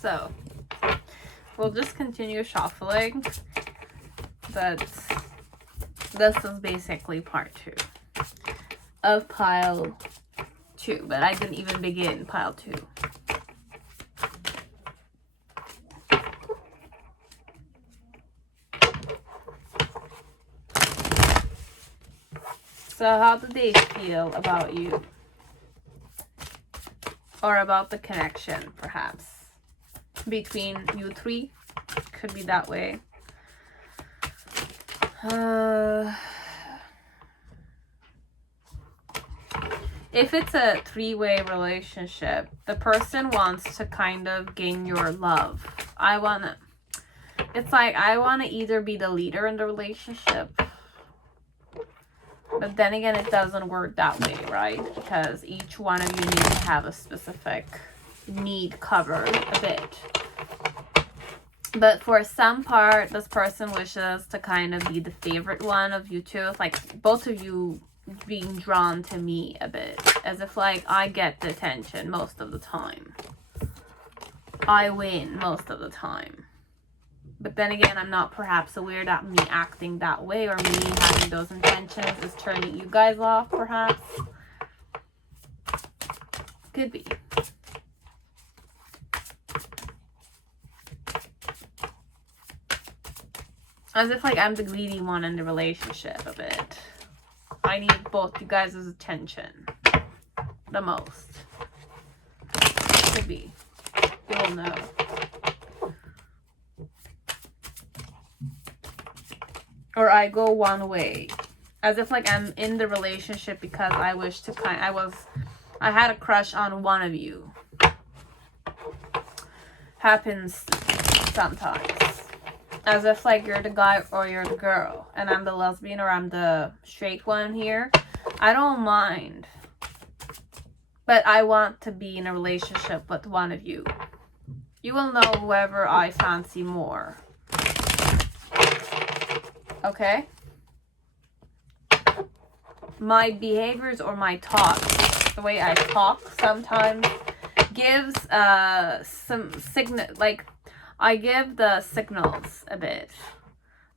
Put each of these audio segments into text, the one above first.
So we'll just continue shuffling, but this is basically part 2 of pile 2, but I didn't even begin pile 2. So how do they feel about you? Or about the connection, perhaps, between you three? Could be that way. If it's a 3-way relationship, the person wants to kind of gain your love. It's like I want to either be the leader in the relationship, but then again, it doesn't work that way, right? Because each one of you needs to have a specific need covered a bit. But for some part, this person wishes to kind of be the favorite one of you two. It's like both of you being drawn to me a bit. As if like I get the attention most of the time. I win most of the time. But then again, I'm not perhaps aware that me acting that way or me having those intentions is turning you guys off, perhaps. Could be. As if like I'm the greedy one in the relationship a bit. I need both you guys' attention. The most. Could be. You'll know. Or I go one way. As if like I'm in the relationship because I wish to I had a crush on one of you. Happens sometimes. As if like you're the guy or you're the girl. And I'm the lesbian or I'm the straight one here. I don't mind. But I want to be in a relationship with one of you. You will know whoever I fancy more. Okay? My behaviors or my thoughts, the way I talk sometimes gives some signal, like I give the signals a bit.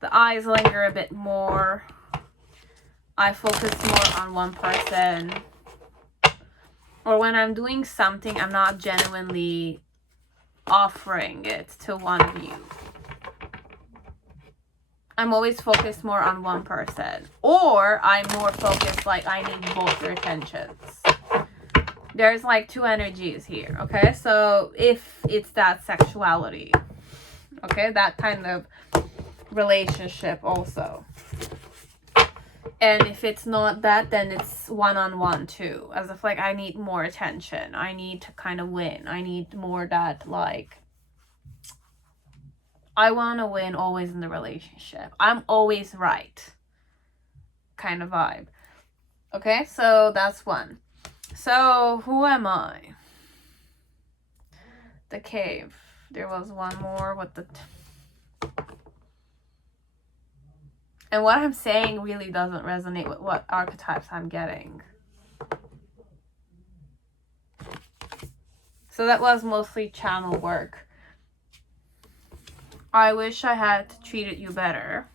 The eyes linger a bit more. I focus more on one person. Or when I'm doing something, I'm not genuinely offering it to one of you. I'm always focused more on one person. Or I'm more focused like I need both your attentions. There's like 2 energies here, okay? So if it's that sexuality, okay? That kind of relationship also. And if it's not that, then it's one-on-one too. As if like I need more attention. I need to kind of win. I need more that like I want to win always in the relationship. I'm always right. Kind of vibe. Okay, so that's one. So, who am I? The cave. There was one more with the... And what I'm saying really doesn't resonate with what archetypes I'm getting. So that was mostly channel work. I wish I had treated you better.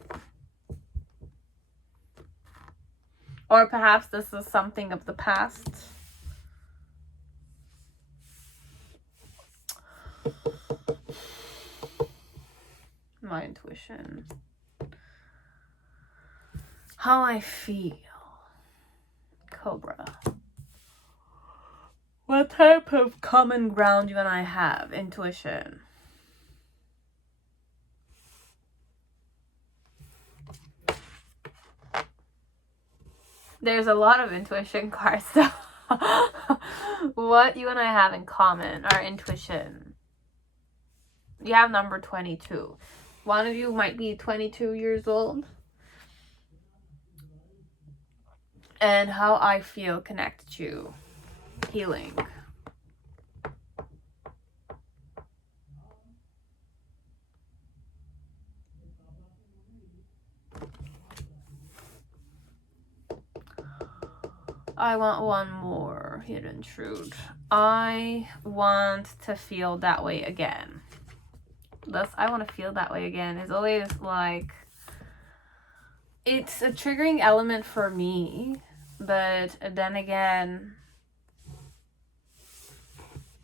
Or perhaps this is something of the past. My intuition. How I feel. Cobra. What type of common ground you and I have? Intuition. There's a lot of intuition cards though. What you and I have in common, our intuition. You have number 22. One of you might be 22 years old. And how I feel connected to you. Healing. I want one more. more hidden truth. I want to feel that way again. I want to feel that way again. It's always like, it's a triggering element for me, but then again,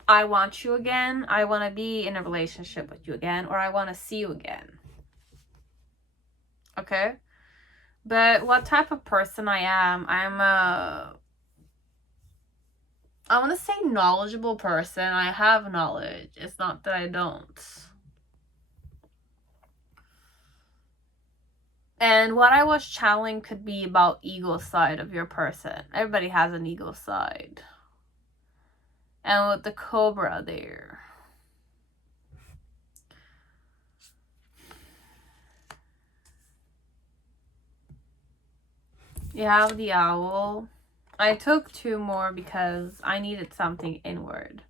I want you again. I want to be in a relationship with you again, or I want to see you again. Okay? But what type of person I am, I want to say knowledgeable person. I have knowledge. It's not that I don't. And what I was channeling could be about ego side of your person. Everybody has an ego side. And with the cobra there, you have the owl. I took 2 more because I needed something inward.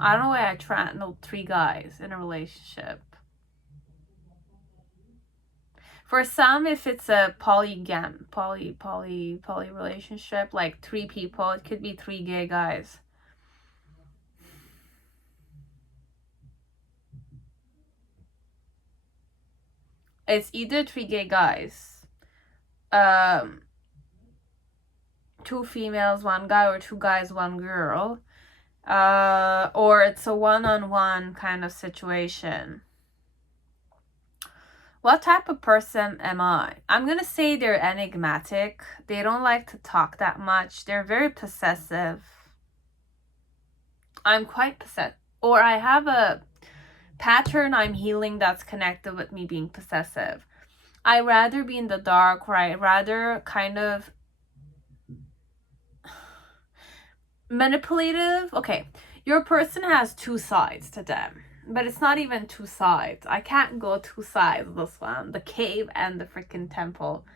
I don't know why I channeled 3 guys in a relationship. For some, if it's a poly relationship, like 3 people, it could be 3 gay guys. It's either 3 gay guys, 2 females, 1 guy, or 2 guys, 1 girl. Or it's a one-on-one kind of situation. What type of person am I? I'm gonna say they're enigmatic. They don't like to talk that much. They're very possessive. I'm quite possessive. Or I have a pattern I'm healing that's connected with me being possessive. I rather be in the dark, or I rather kind of manipulative. Okay, your person has 2 sides to them, but it's not even 2 sides. I can't go 2 sides of this one. The cave and the freaking temple.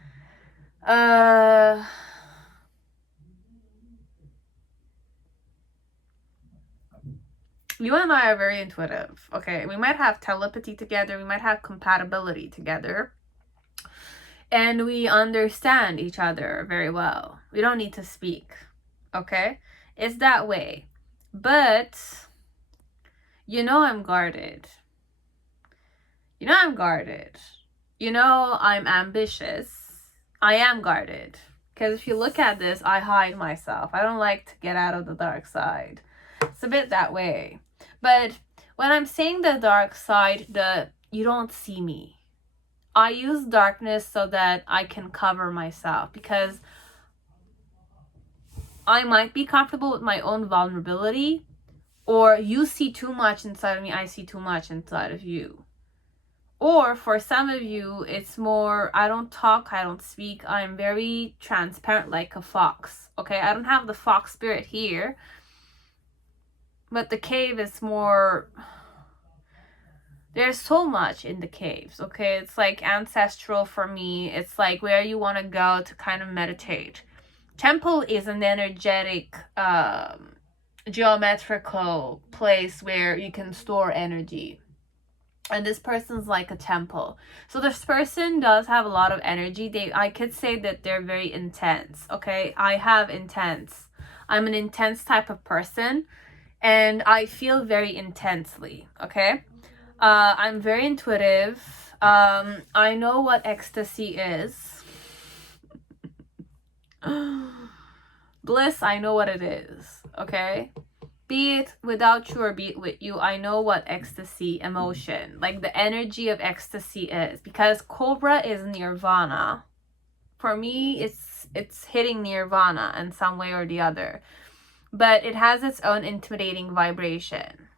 You and I are very intuitive. Okay, we might have telepathy together, we might have compatibility together, and we understand each other very well. We don't need to speak. Okay, it's that way. But you know I'm guarded. You know I'm guarded. You know I'm ambitious. I am guarded. Because if you look at this, I hide myself. I don't like to get out of the dark side. It's a bit that way. But when I'm saying the dark side, you don't see me. I use darkness so that I can cover myself, because I might be comfortable with my own vulnerability, or you see too much inside of me, I see too much inside of you. Or for some of you, it's more, I don't talk, I don't speak, I'm very transparent like a fox. Okay, I don't have the fox spirit here, but the cave is more, there's so much in the caves. Okay, it's like ancestral for me. It's like where you want to go to kind of meditate. Temple is an energetic, geometrical place where you can store energy. And this person's like a temple. So this person does have a lot of energy. I could say that they're very intense. Okay, I have intense. I'm an intense type of person, and I feel very intensely. Okay, I'm very intuitive. I know what ecstasy is. Bliss, I know what it is. Okay, be it without you or be it with you, I know what ecstasy, emotion, like the energy of ecstasy is, because cobra is nirvana. For me, it's hitting nirvana in some way or the other, but it has its own intimidating vibration.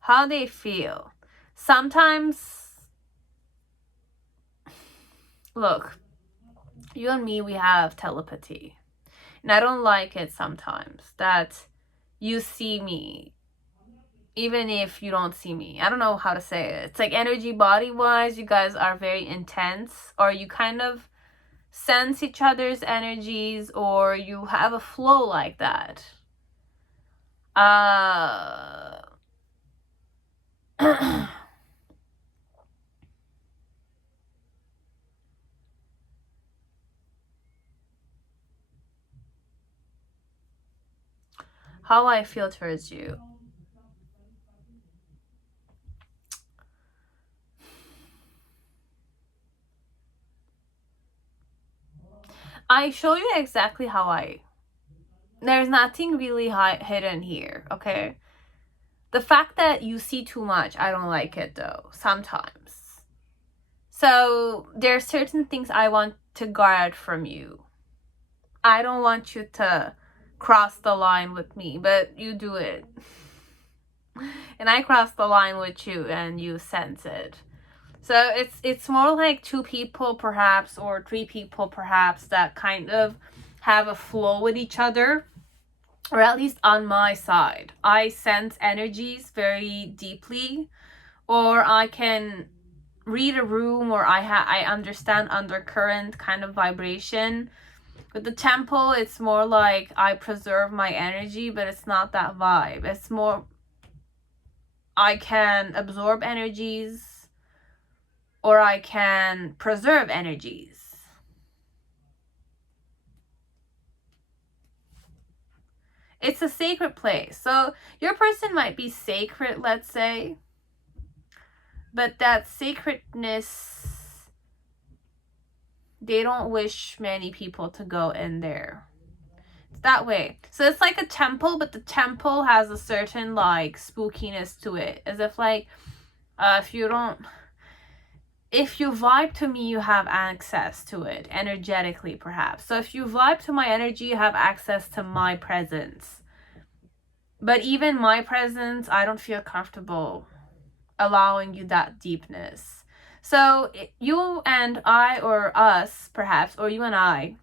How they feel. Sometimes, look, you and me, we have telepathy. And I don't like it sometimes that you see me, even if you don't see me. I don't know how to say it. It's like energy body wise, you guys are very intense, or you kind of sense each other's energies, or you have a flow like that. How I feel towards you. I show you exactly how there's nothing really hidden here, okay? The fact that you see too much, I don't like it though, sometimes. So there are certain things I want to guard from you. I don't want you to cross the line with me, but you do it. And I cross the line with you and you sense it. So it's more like two people perhaps, or three people perhaps, that kind of have a flow with each other. Or at least on my side, I sense energies very deeply, or I can read a room, or I understand undercurrent kind of vibration. With the temple, it's more like I preserve my energy, but it's not that vibe. It's more I can absorb energies, or I can preserve energies. It's a sacred place. So your person might be sacred, let's say, but that sacredness, they don't wish many people to go in there. It's that way. So it's like a temple, but the temple has a certain like spookiness to it. As if like, if you vibe to me, you have access to it energetically, perhaps. So if you vibe to my energy, you have access to my presence. But even my presence, I don't feel comfortable allowing you that deepness. So you and I, or us perhaps, or you and I,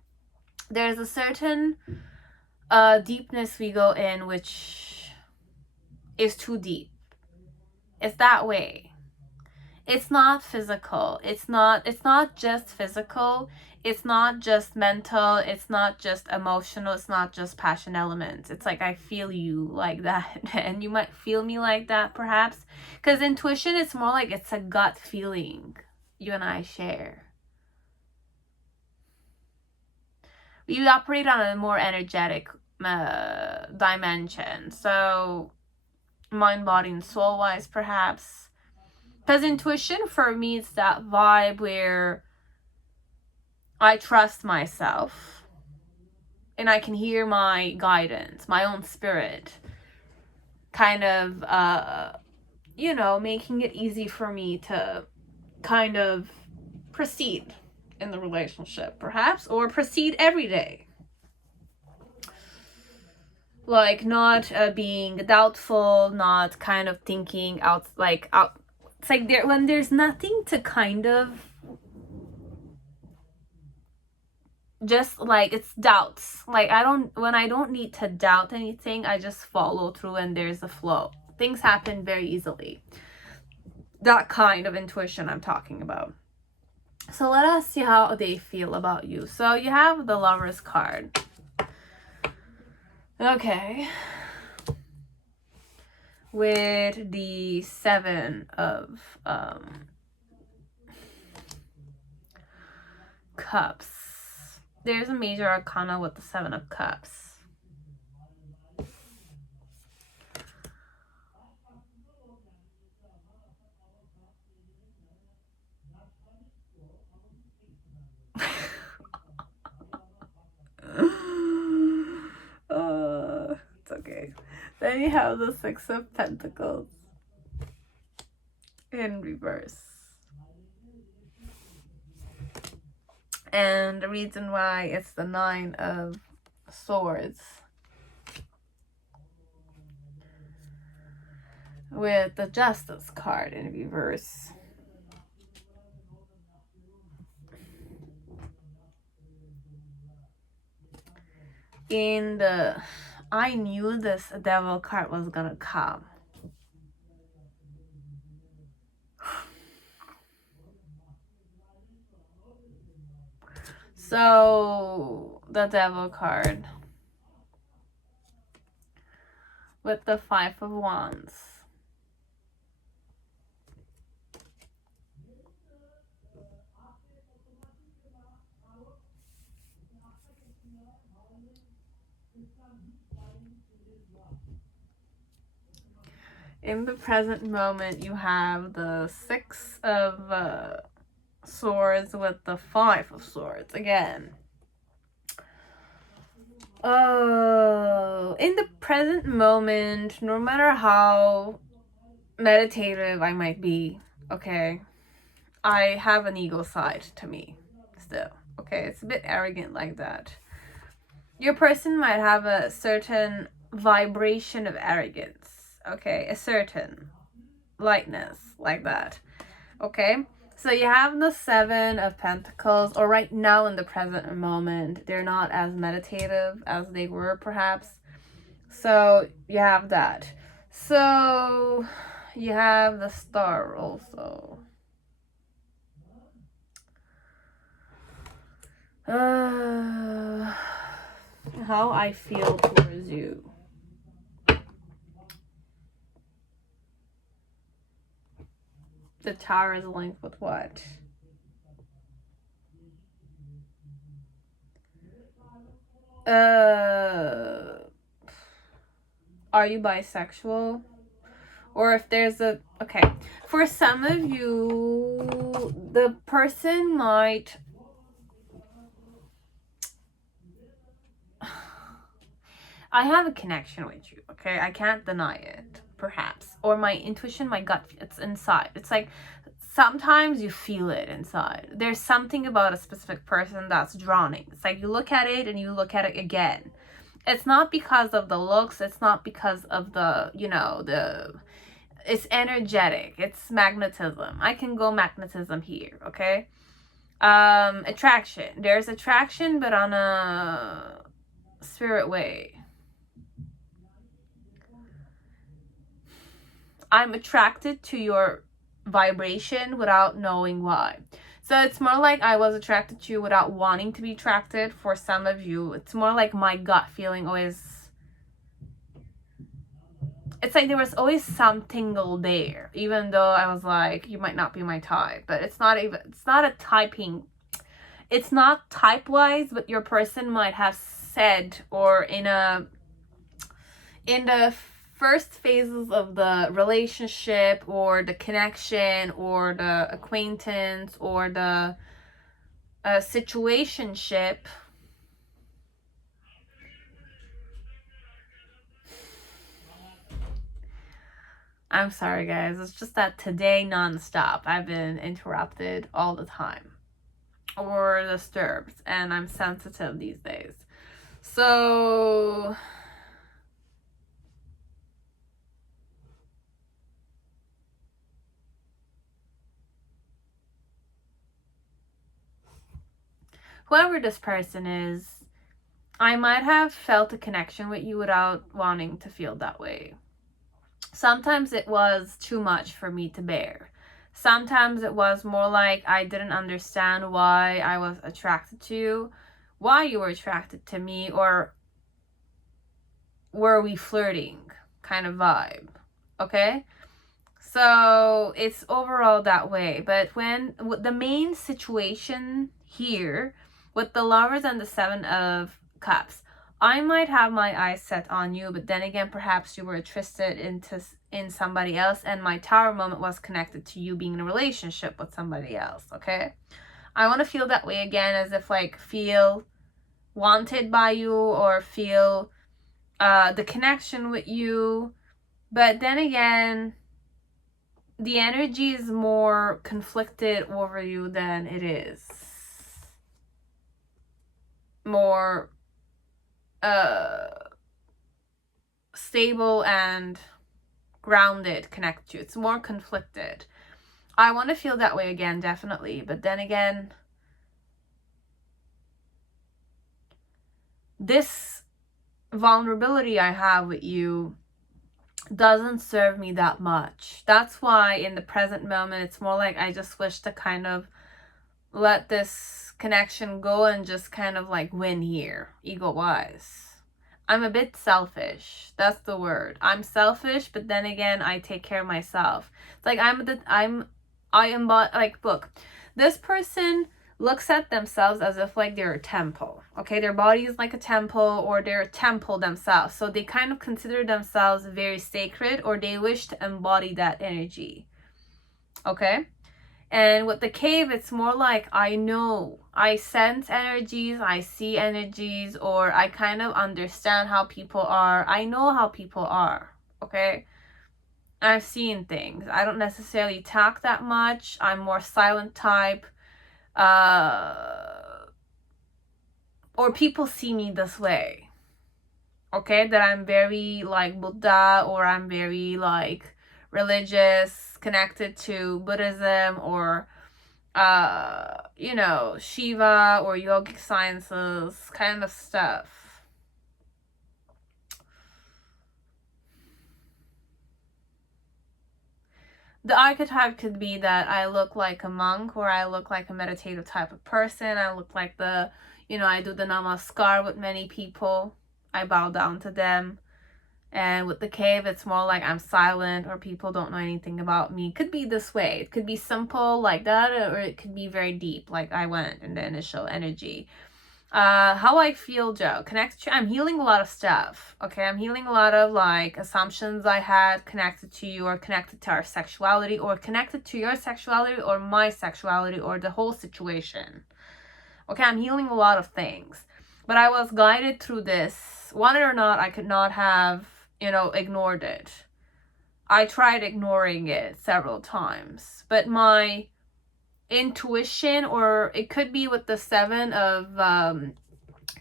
there's a certain deepness we go in which is too deep. It's that way. It's not physical. It's not just physical. It's not just mental. It's not just emotional. It's not just passion elements. It's like I feel you like that, and you might feel me like that perhaps. Because intuition, it's more like it's a gut feeling you and I share. We operate on a more energetic dimension. So mind, body, and soul wise, perhaps. Because intuition for me, it's that vibe where I trust myself and I can hear my guidance, my own spirit, kind of, making it easy for me to kind of proceed in the relationship, perhaps, or proceed every day. Like, not being doubtful, not kind of thinking out. It's like when there's nothing to kind of, just like, it's doubts. Like, when I don't need to doubt anything, I just follow through and there's a flow. Things happen very easily. That kind of intuition I'm talking about. So let us see how they feel about you. So you have the Lover's card. Okay. With the 7 of Cups. There's a major arcana with the 7 of Cups. It's okay. Then you have the 6 of Pentacles in reverse. And the reason why it's the 9 of Swords with the Justice card in reverse. I knew this Devil card was gonna come. So the Devil card with the Five of Wands. In the present moment, you have the Six of Swords with the Five of Swords again. Oh, in the present moment, no matter how meditative I might be, okay, I have an ego side to me still. Okay, it's a bit arrogant like that. Your person might have a certain vibration of arrogance. Okay, a certain lightness like that. Okay, so you have the Seven of Pentacles, or right now in the present moment, they're not as meditative as they were perhaps. So you have that. So you have the Star also. How I feel towards you. The Tower is linked with what? Are you bisexual? Or if there's a... Okay. For some of you, the person might... I have a connection with you, okay? I can't deny it, perhaps. Or my intuition, my gut, it's inside. It's like sometimes you feel it inside. There's something about a specific person that's drawing. It's like you look at it and you look at it again. It's not because of the looks. It's not because of the, you know, it's energetic. It's magnetism. I can go magnetism here, okay? Attraction. There's attraction, but on a spirit way. I'm attracted to your vibration without knowing why. So it's more like I was attracted to you without wanting to be attracted. For some of you, it's more like my gut feeling always... It's like there was always something there, even though I was like, you might not be my type. But it's not even... It's not a typing... It's not type-wise, but your person might have said, or in the first phases of the relationship or the connection or the acquaintance or the situationship, I'm sorry guys, it's just that today non-stop I've been interrupted all the time or disturbed, and I'm sensitive these days. So whoever this person is, I might have felt a connection with you without wanting to feel that way. Sometimes it was too much for me to bear. Sometimes it was more like I didn't understand why I was attracted to you, why you were attracted to me, or were we flirting kind of vibe, okay? So it's overall that way. But when the main situation here with the Lovers and the Seven of Cups, I might have my eyes set on you, but then again, perhaps you were interested in somebody else, and my Tower moment was connected to you being in a relationship with somebody else, okay? I want to feel that way again, as if like feel wanted by you or feel the connection with you. But then again, the energy is more conflicted over you than it is more stable and grounded connect to. It's more conflicted. I want to feel that way again, definitely. But then again, this vulnerability I have with you doesn't serve me that much. That's why in the present moment, it's more like I just wish to kind of let this connection go and just kind of like win here, ego-wise. I'm a bit selfish. That's the word. I'm selfish, but then again, I take care of myself. It's like look, this person looks at themselves as if like they're a temple. Okay, their body is like a temple, or they're a temple themselves. So they kind of consider themselves very sacred, or they wish to embody that energy. Okay? And with the cave, it's more like I know, I sense energies, I see energies, or I kind of understand how people are. I know how people are, okay? I've seen things. I don't necessarily talk that much. I'm more silent type. Or people see me this way, okay? That I'm very like Buddha, or I'm very like religious, connected to Buddhism, or you know, Shiva or yogic sciences kind of stuff. The archetype could be that I look like a monk, or I look like a meditative type of person. I look like the, you know, I do the namaskar with many people. I bow down to them. And with the cave, it's more like I'm silent, or people don't know anything about me. It could be this way. It could be simple like that, or it could be very deep, like I went in the initial energy. How I feel, Joe, connected to, I'm healing a lot of stuff. Okay, I'm healing a lot of like assumptions I had connected to you, or connected to our sexuality, or connected to your sexuality, or my sexuality, or the whole situation. Okay, I'm healing a lot of things. But I was guided through this. Want it or not, I could not have, you know, ignored it. I tried ignoring it several times, but my intuition, or it could be with the Seven of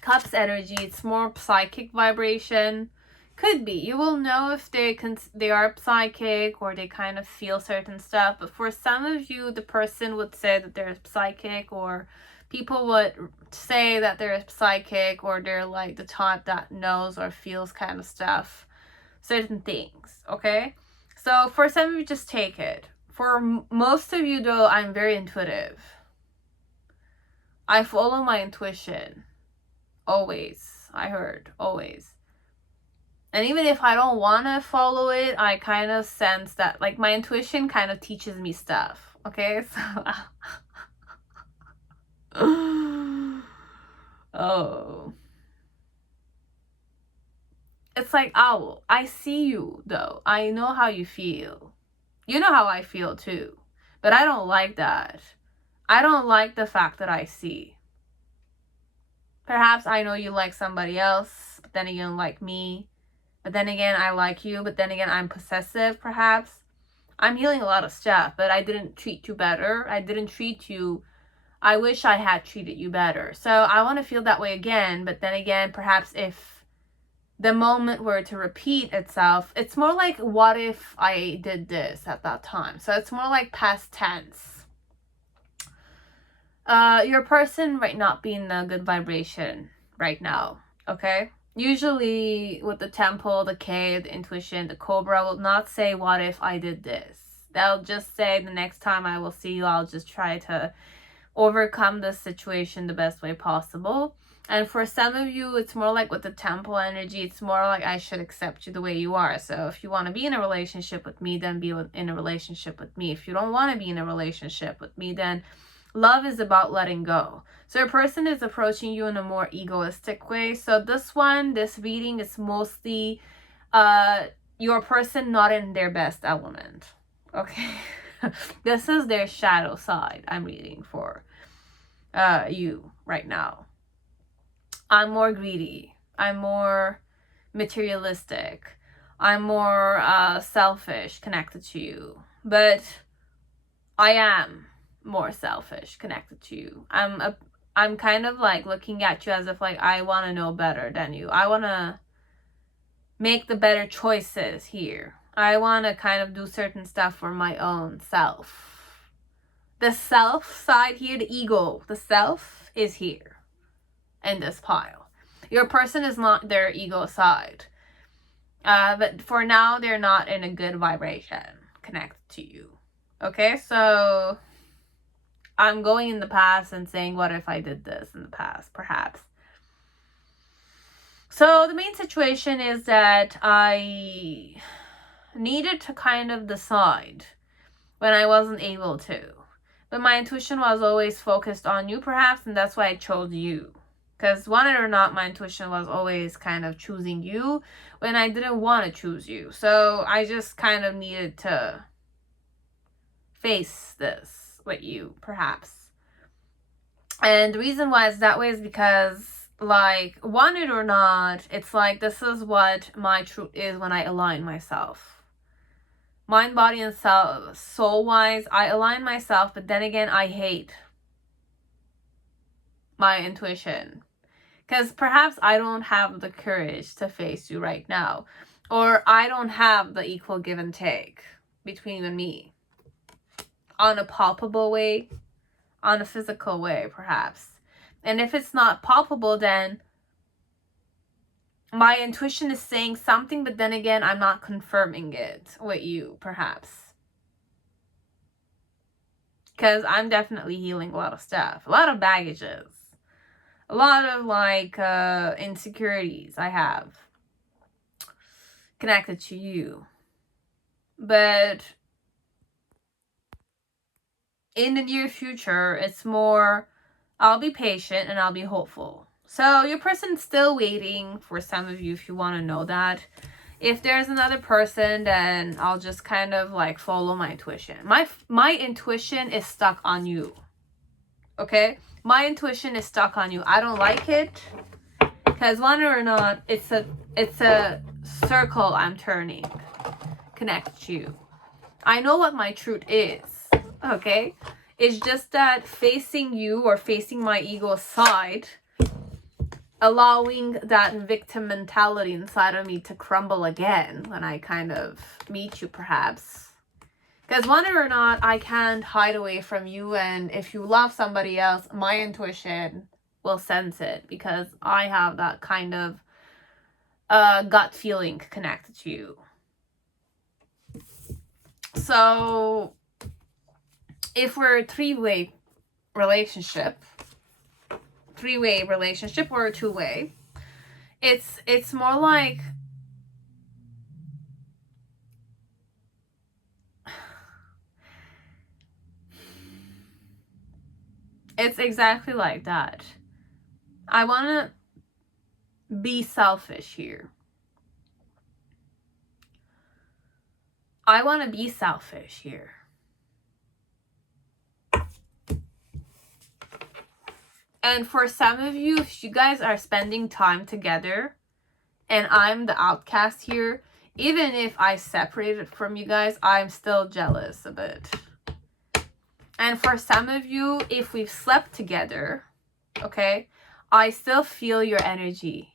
Cups energy, it's more psychic vibration. Could be. You will know if they are psychic, or they kind of feel certain stuff. But for some of you, the person would say that they're psychic, or people would say that they're psychic, or they're like the type that knows or feels kind of stuff, certain things, okay? So for some of you, just take it. For most of you, though, I'm very intuitive. I follow my intuition. Always. I heard. Always. And even if I don't want to follow it, I kind of sense that, like, my intuition kind of teaches me stuff, okay? So... oh. It's like, owl, I see you, though. I know how you feel. You know how I feel too. But I don't like that. I don't like the fact that I see. Perhaps I know you like somebody else, but then again, you don't like me. But then again, I like you, but then again, I'm possessive, perhaps. I'm healing a lot of stuff, but I didn't treat you better. I didn't treat you... I wish I had treated you better. So I want to feel that way again, but then again, perhaps if the moment were to repeat itself, it's more like, what if I did this at that time? So it's more like past tense. Your person might not be in a good vibration right now, okay? Usually with the temple, the cave, the intuition, the cobra will not say, what if I did this? They'll just say, the next time I will see you, I'll just try to overcome this situation the best way possible. And for some of you, it's more like with the temple energy, it's more like I should accept you the way you are. So if you want to be in a relationship with me, then be in a relationship with me. If you don't want to be in a relationship with me, then love is about letting go. So a person is approaching you in a more egoistic way. So this reading is mostly your person not in their best element. Okay. This is their shadow side I'm reading for you right now. I'm more greedy. I'm more materialistic. I'm more selfish connected to you. But I am more selfish connected to you. I'm kind of like looking at you as if like I want to know better than you. I want to make the better choices here. I want to kind of do certain stuff for my own self. The self side here, the ego, the self is here in this pile. Your person is not their ego side. But for now, they're not in a good vibration connected to you. Okay, so I'm going in the past and saying, what if I did this in the past, perhaps. So the main situation is that I needed to kind of decide when I wasn't able to. But my intuition was always focused on you, perhaps, and that's why I chose you. Because want it or not, my intuition was always kind of choosing you when I didn't want to choose you. So I just kind of needed to face this with you, perhaps. And the reason why it's that way is because, like, want it or not, it's like this is what my truth is when I align myself. Mind, body, and soul-wise, I align myself, but then again, I hate my intuition. Because perhaps I don't have the courage to face you right now. Or I don't have the equal give and take between you and me. On a palpable way, on a physical way, perhaps. And if it's not palpable, then my intuition is saying something, but then again, I'm not confirming it with you, perhaps. Because I'm definitely healing a lot of stuff. A lot of baggages. A lot of, like, insecurities I have connected to you. But in the near future, it's more, I'll be patient and I'll be hopeful. So your person's still waiting for some of you, if you want to know that. If there's another person, then I'll just kind of like follow my intuition. My intuition is stuck on you. Okay? My intuition is stuck on you. I don't like it. Because want it or not, it's a circle I'm turning. Connect to you. I know what my truth is. Okay? It's just that facing you or facing my ego side, allowing that victim mentality inside of me to crumble again when I kind of meet you, perhaps. Because want it or not, I can't hide away from you, and if you love somebody else, my intuition will sense it because I have that kind of gut feeling connected to you. So if we're a three-way relationship or a two-way, it's more like it's exactly like that. I want to be selfish here. I want to be selfish here. And for some of you, if you guys are spending time together and I'm the outcast here, even if I separated from you guys, I'm still jealous of it. And for some of you, if we've slept together, okay, I still feel your energy.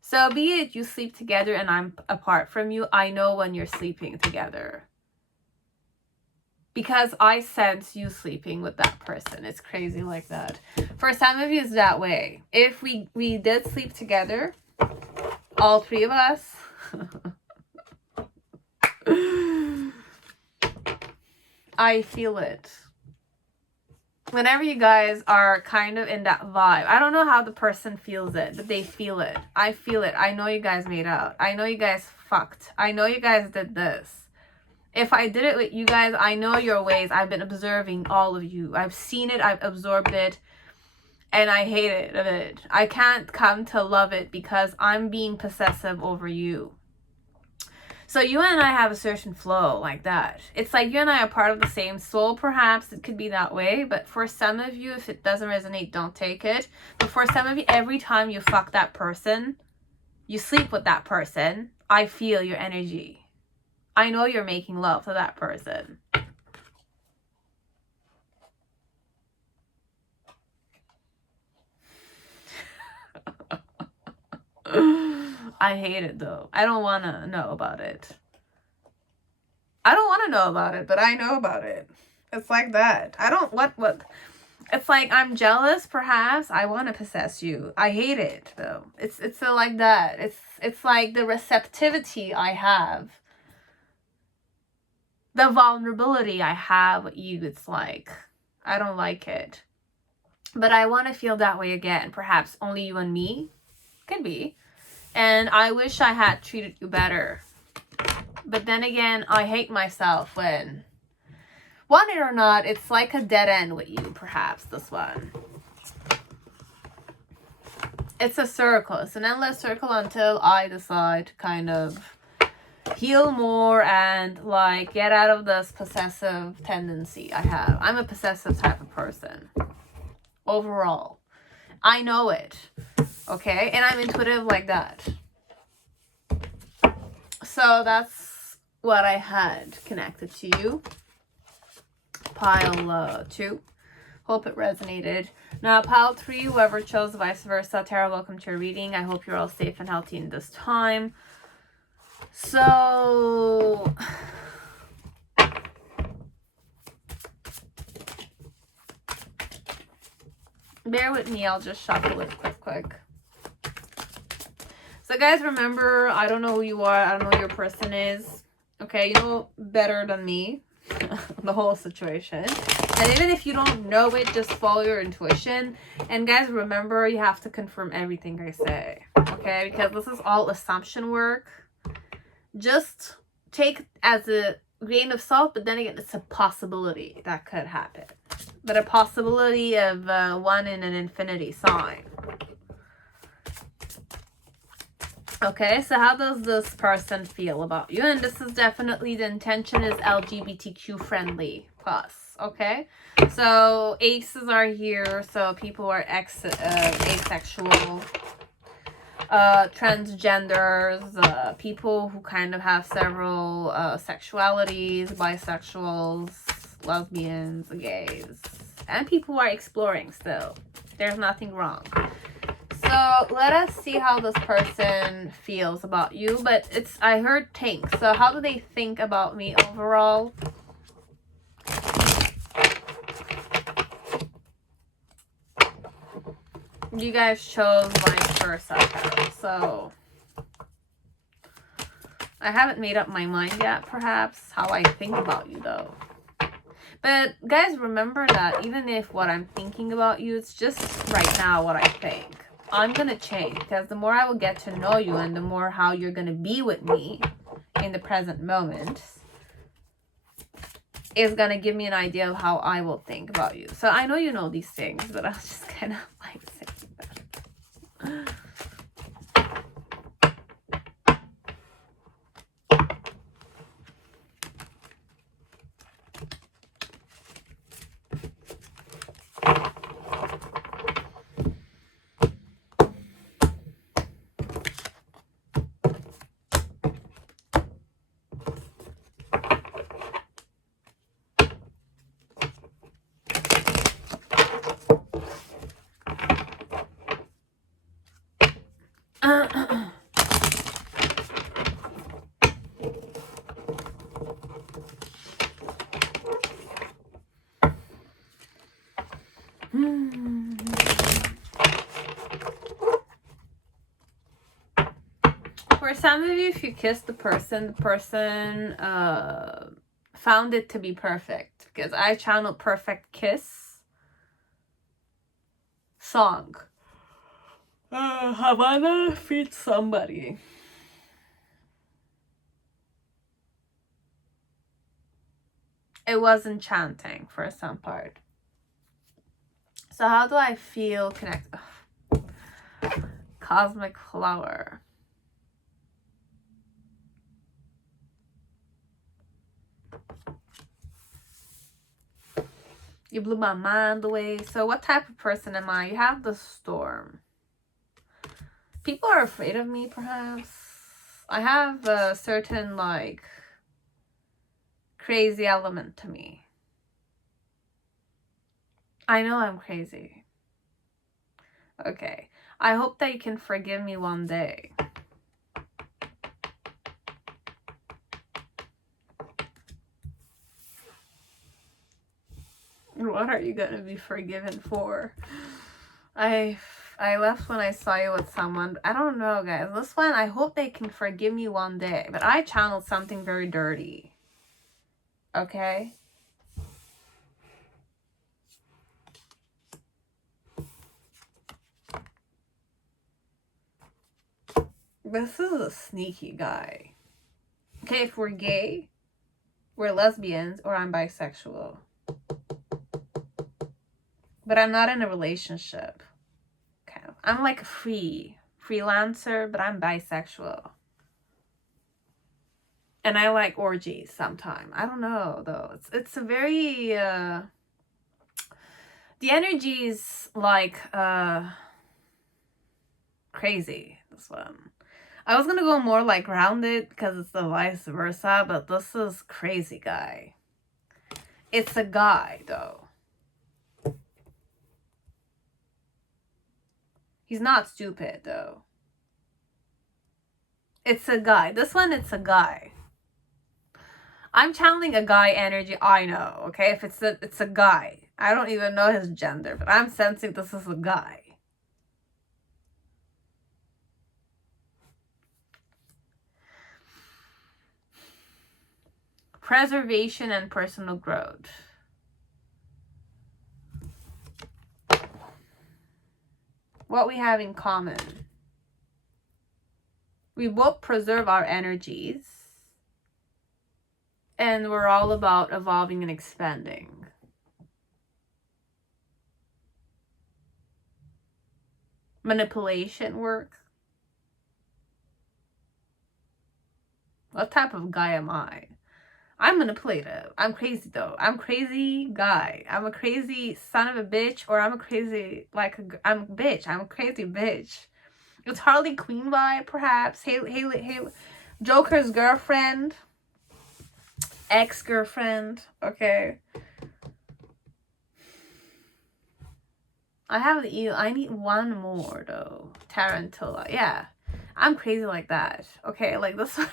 So be it you sleep together and I'm apart from you, I know when you're sleeping together. Because I sense you sleeping with that person. It's crazy like that. For some of you, it's that way. If we did sleep together, all three of us, I feel it. Whenever you guys are kind of in that vibe, I don't know how the person feels it, but they feel it. I feel it. I know you guys made out. I know you guys fucked. I know you guys did this. If I did it with you guys, I know your ways. I've been observing all of you. I've seen it. I've absorbed it. And I hate it. I can't come to love it because I'm being possessive over you. So you and I have a certain flow like that. It's like you and I are part of the same soul, perhaps. It could be that way. But for some of you, if it doesn't resonate, don't take it. But for some of you, every time you fuck that person, you sleep with that person, I feel your energy. I know you're making love to that person. I hate it though. I don't want to know about it. I don't want to know about it, but I know about it. It's like that. I don't, what? It's like I'm jealous, perhaps. I want to possess you. I hate it though. It's so like that. It's like the receptivity I have. The vulnerability I have with you, it's like, I don't like it. But I want to feel that way again. Perhaps only you and me. Could be. And I wish I had treated you better. But then again, I hate myself when, want it or not, it's like a dead end with you, perhaps, this one. It's a circle. It's an endless circle until I decide to kind of heal more and like get out of this possessive tendency I have. I'm a possessive type of person. Overall. I know it. Okay? And I'm intuitive like that. So that's what I had connected to you. Pile 2. Hope it resonated. Now, pile 3, whoever chose vice versa, Tarot, welcome to your reading. I hope you're all safe and healthy in this time. So, bear with me. I'll just shuffle it quick. So, guys, remember, I don't know who you are. I don't know who your person is. Okay, you know better than me the whole situation. And even if you don't know it, just follow your intuition. And guys, remember, you have to confirm everything I say. Okay? Because this is all assumption work. Just take it as a grain of salt, but then again, it's a possibility that could happen. But a possibility of 1 in an infinity sign. Okay, so how does this person feel about you? And this is definitely, the intention is LGBTQ friendly plus, okay? So aces are here, so people are asexual, transgenders, people who kind of have several sexualities, bisexuals, lesbians, gays, and people who are exploring still. There's nothing wrong. So let us see how this person feels about you. But I heard think. So how do they think about me overall? You guys chose vice versa tarot. So I haven't made up my mind yet, perhaps, how I think about you though. But guys, remember that even if what I'm thinking about you, it's just right now what I think. I'm going to change, because the more I will get to know you and the more how you're going to be with me in the present moment is going to give me an idea of how I will think about you. So I know you know these things, but I was just kind of like saying that. For some of you, if you kiss the person found it to be perfect. Because I channeled perfect kiss song. Havana feeds somebody. It was enchanting for some part. So how do I feel connected? Cosmic flower. You blew my mind away. So what type of person am I? You have the storm. People are afraid of me, perhaps. I have a certain, like, crazy element to me. I know I'm crazy. Okay. I hope that you can forgive me one day. What are you gonna be forgiven for? I left when I saw you with someone. I don't know, guys. This one, I hope they can forgive me one day. But I channeled something very dirty. Okay? This is a sneaky guy. Okay, if we're gay, we're lesbians, or I'm bisexual. But I'm not in a relationship. Okay. I'm like a freelancer, but I'm bisexual. And I like orgies sometimes. I don't know though. It's a very the energy is like crazy, this one. I was gonna go more like grounded because it's the vice versa, but this is crazy guy. It's a guy though. He's not stupid though. It's a guy. This one, it's a guy. I'm channeling a guy energy. I know, okay? If it's a guy. I don't even know his gender, but I'm sensing this is a guy. Preservation and personal growth. What we have in common. We both preserve our energies. And we're all about evolving and expanding. Manipulation work. What type of guy am I? I'm manipulative. I'm crazy though. I'm crazy guy. I'm a crazy son of a bitch, or I'm a crazy I'm a bitch. I'm a crazy bitch. It's Harley Quinn vibe, perhaps. Haley, Joker's girlfriend, ex-girlfriend. Okay. I need one more though. Tarantula. Yeah, I'm crazy like that. Okay, like this one.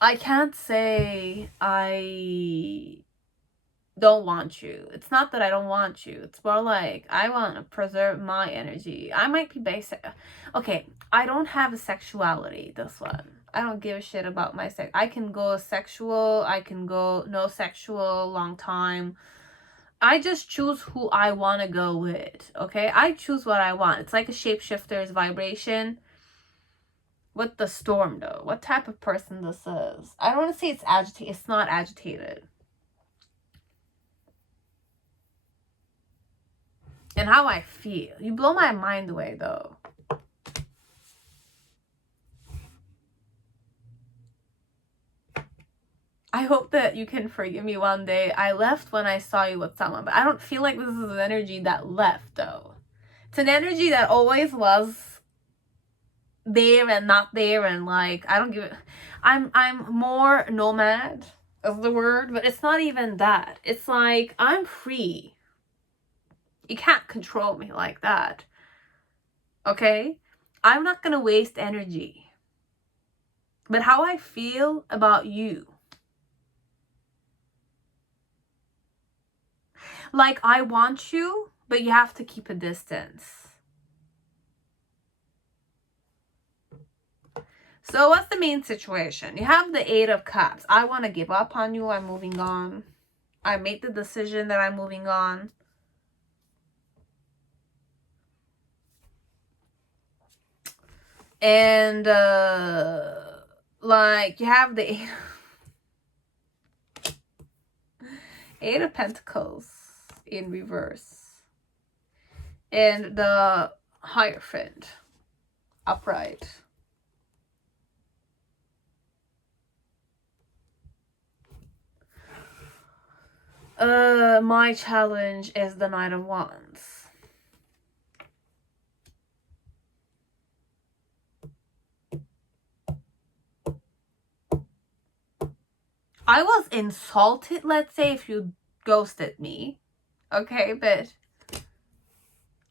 I can't say I don't want you. It's not that I don't want you. It's more like I want to preserve my energy. I might be basic. Okay, I don't have a sexuality, this one. I don't give a shit about my sex. I can go sexual. I can go no sexual, long time. I just choose who I want to go with, okay? I choose what I want. It's like a shapeshifter's vibration. With the storm, though. What type of person this is? I don't want to say it's agitated. It's not agitated. And how I feel. You blow my mind away, though. I hope that you can forgive me one day. I left when I saw you with someone, but I don't feel like this is an energy that left, though. It's an energy that always was there and not there, and like I don't give it. I'm more nomad is the word, but it's not even that. It's like I'm free. You can't control me like that. Okay? I'm not gonna waste energy. But how I feel about you. Like I want you, but you have to keep a distance. So what's the main situation? You have the 8 of Cups. I want to give up on you. I'm moving on. I made the decision that I'm moving on. And like you have the 8 of Pentacles in reverse. And the Hierophant upright. My challenge is the Knight of Wands. I was insulted, let's say, if you ghosted me. Okay, but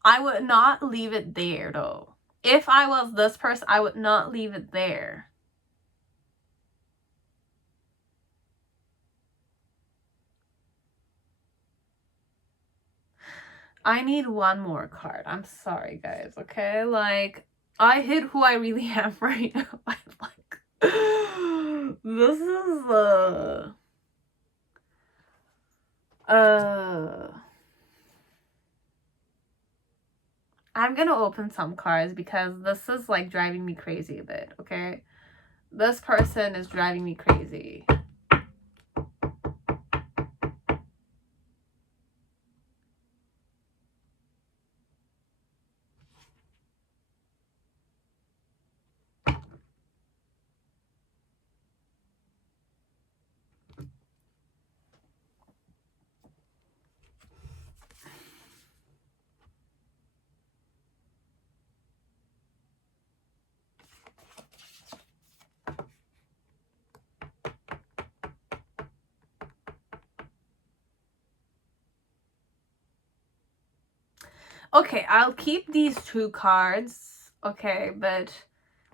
I would not leave it there, though. If I was this person, I would not leave it there. I need one more card. I'm sorry, guys, okay? Like, I hid who I really am right now. I'm like, this is, I'm gonna open some cards because this is like driving me crazy a bit, okay? This person is driving me crazy. Okay, I'll keep these 2 cards, okay, but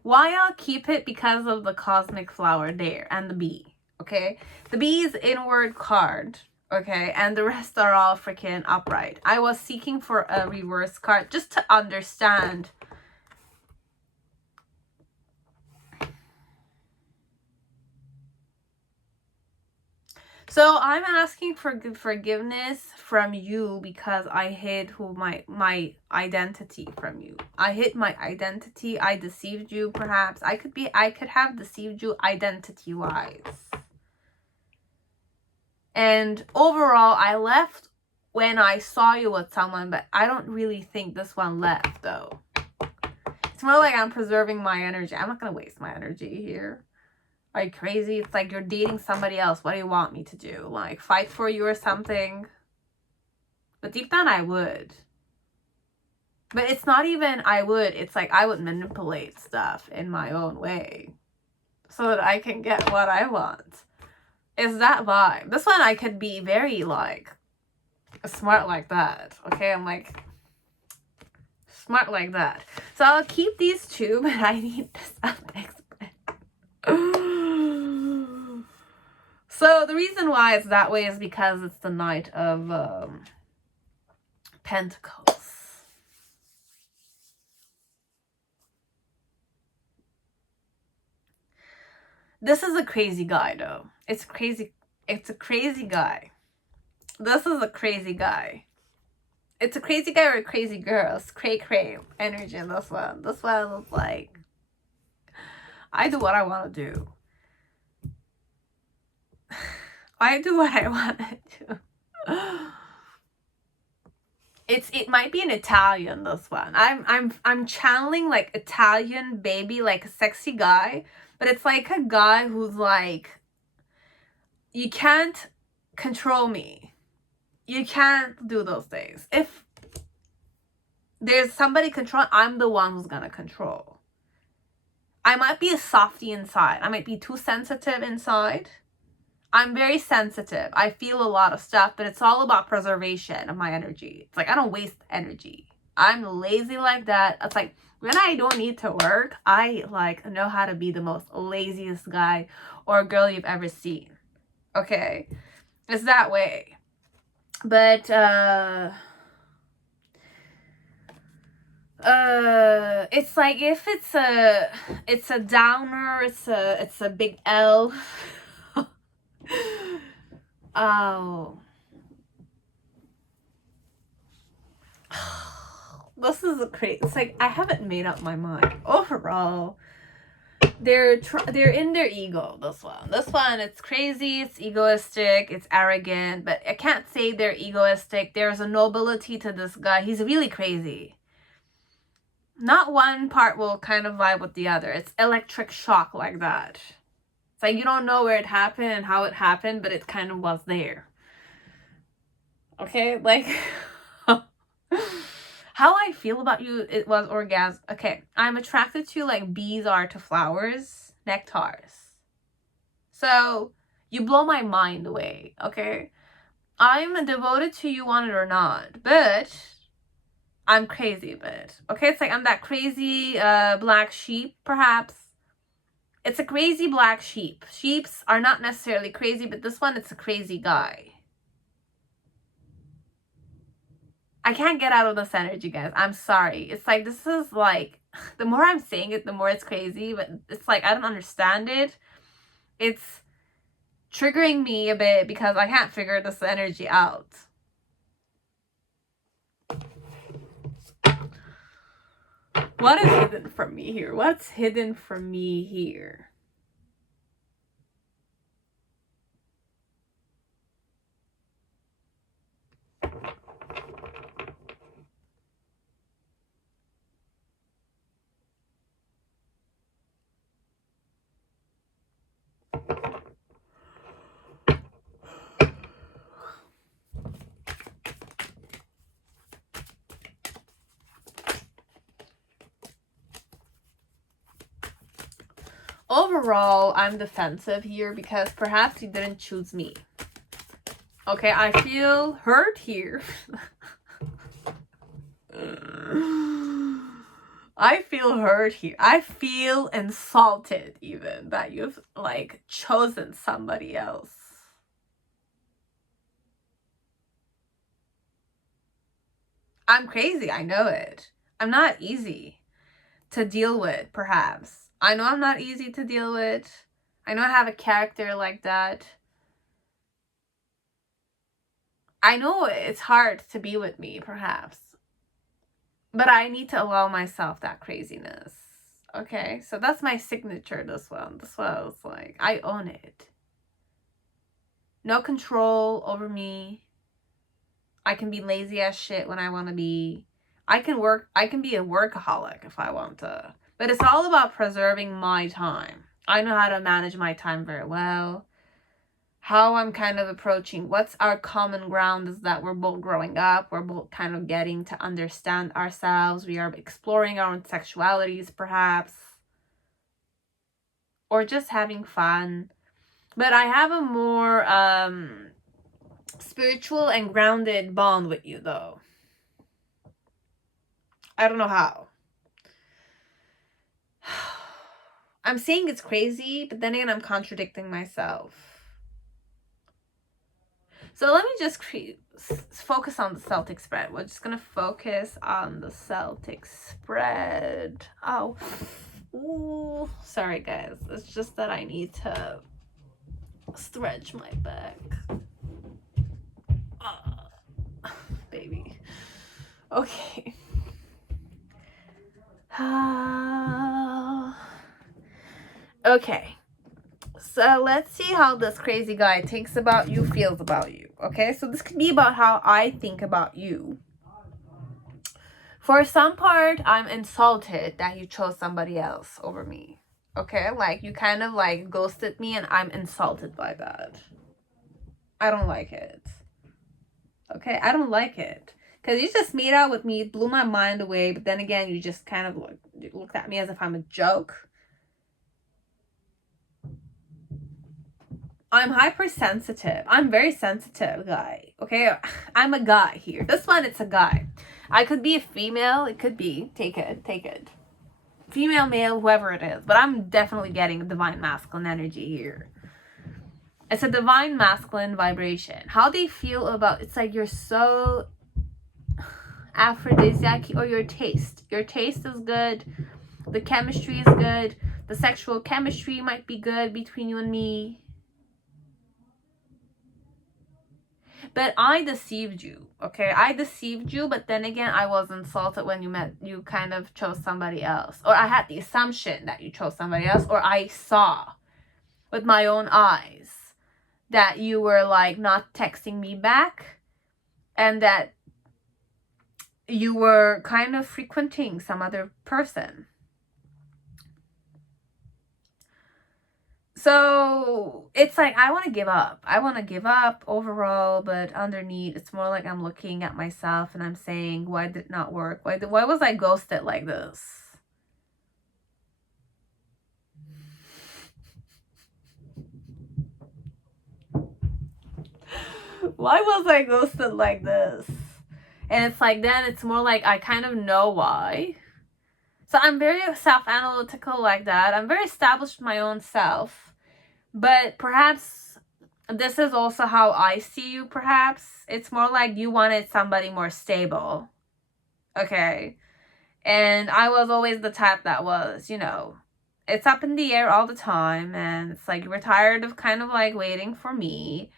why I'll keep it? Because of the cosmic flower there and the bee, okay? The bee is inward card, okay, and the rest are all freaking upright. I was seeking for a reverse card just to understand. So I'm asking for forgiveness from you because I hid my identity from you. I hid my identity. I deceived you, perhaps. I could have deceived you identity wise. And overall, I left when I saw you with someone, but I don't really think this one left though. It's more like I'm preserving my energy. I'm not gonna waste my energy here. Are you crazy? It's like you're dating somebody else. What do you want me to do? Like, fight for you or something? But deep down, I would. But it's not even I would. It's like I would manipulate stuff in my own way so that I can get what I want. It's that vibe. This one, I could be very, like, smart like that. Okay? I'm, like, smart like that. So I'll keep these 2, but I need this unexpected. So the reason why it's that way is because it's the Knight of Pentacles. This is a crazy guy though. It's crazy. It's a crazy guy. This is a crazy guy. It's a crazy guy or a crazy girl. It's cray energy in this one. This one is like, I do what I want to do. I do what I want to do. It might be an Italian, this one. I'm channeling like Italian baby, like a sexy guy, but it's like a guy who's like, you can't control me. You can't do those things. If there's somebody controlling, I'm the one who's gonna control. I might be a softie inside. I might be too sensitive inside. I'm very sensitive. I feel a lot of stuff, but it's all about preservation of my energy. It's like I don't waste energy. I'm lazy like that. It's like when I don't need to work, I like know how to be the most laziest guy or girl you've ever seen. Okay? It's that way. But it's like if it's a downer, it's a big L. Oh, this is a crazy. It's like I haven't made up my mind. Overall, they're in their ego. This one, it's crazy. It's egoistic. It's arrogant. But I can't say they're egoistic. There's a nobility to this guy. He's really crazy. Not one part will kind of vibe with the other. It's electric shock like that. It's like you don't know where it happened and how it happened, but it kind of was there. Okay, like how I feel about you, it was orgasm. Okay, I'm attracted to like bees are to flowers, nectars. So you blow my mind away, okay? I'm devoted to you, want it or not, but I'm crazy a bit. Okay, it's like I'm that crazy black sheep, perhaps. It's a crazy black sheep. Sheeps are not necessarily crazy, but this one, it's a crazy guy. I can't get out of this energy, guys. I'm sorry. It's like, this is like, the more I'm saying it, the more it's crazy, but it's like, I don't understand it. It's triggering me a bit because I can't figure this energy out. What is hidden from me here? What's hidden from me here? Overall, I'm defensive here because perhaps you didn't choose me. Okay, I feel hurt here. I feel hurt here. I feel insulted even that you've like chosen somebody else. I'm crazy, I know it. I'm not easy to deal with, perhaps. I know I'm not easy to deal with. I know I have a character like that. I know it's hard to be with me, perhaps. But I need to allow myself that craziness. Okay? So that's my signature, this one. This one was like, I own it. No control over me. I can be lazy as shit when I want to be. I can be a workaholic if I want to. But it's all about preserving my time. I know how to manage my time very well. How I'm kind of approaching what's our common ground is that we're both growing up. We're both kind of getting to understand ourselves. We are exploring our own sexualities, perhaps. Or just having fun. But I have a more spiritual and grounded bond with you, though. I don't know how. I'm saying it's crazy, but then again, I'm contradicting myself. So let me just focus on the Celtic spread. We're just going to focus on the Celtic spread. Oh, ooh, sorry guys. It's just that I need to stretch my back. Baby. Okay. Okay. So let's see how this crazy guy thinks about you, feels about you. Okay, so this could be about how I think about you. For some part, I'm insulted that you chose somebody else over me. Okay, like you kind of like ghosted me and I'm insulted by that. I don't like it. Okay, I don't like it. Because you just made out with me, blew my mind away, but then again, you just kind of looked at me as if I'm a joke. I'm hypersensitive. I'm very sensitive guy. Okay, I'm a guy here. This one, it's a guy. I could be a female. It could be. Take it. Female, male, whoever it is. But I'm definitely getting a divine masculine energy here. It's a divine masculine vibration. How they feel about, it's like you're so aphrodisiac, or your taste. Your taste is good. The chemistry is good. The sexual chemistry might be good between you and me. But I deceived you, okay? I deceived you, but then again, I was insulted when you kind of chose somebody else. Or I had the assumption that you chose somebody else, or I saw with my own eyes that you were like not texting me back and that you were kind of frequenting some other person. So it's like I want to give up. I want to give up overall, but underneath it's more like I'm looking at myself and I'm saying, why did it not work? Why was I ghosted like this? Why was I ghosted like this? And it's like then it's more like I kind of know why. So I'm very self-analytical like that. I'm very established with my own self. But perhaps this is also how I see you, perhaps. It's more like you wanted somebody more stable. Okay? And I was always the type that was, you know, it's up in the air all the time. And it's like you were tired of kind of like waiting for me.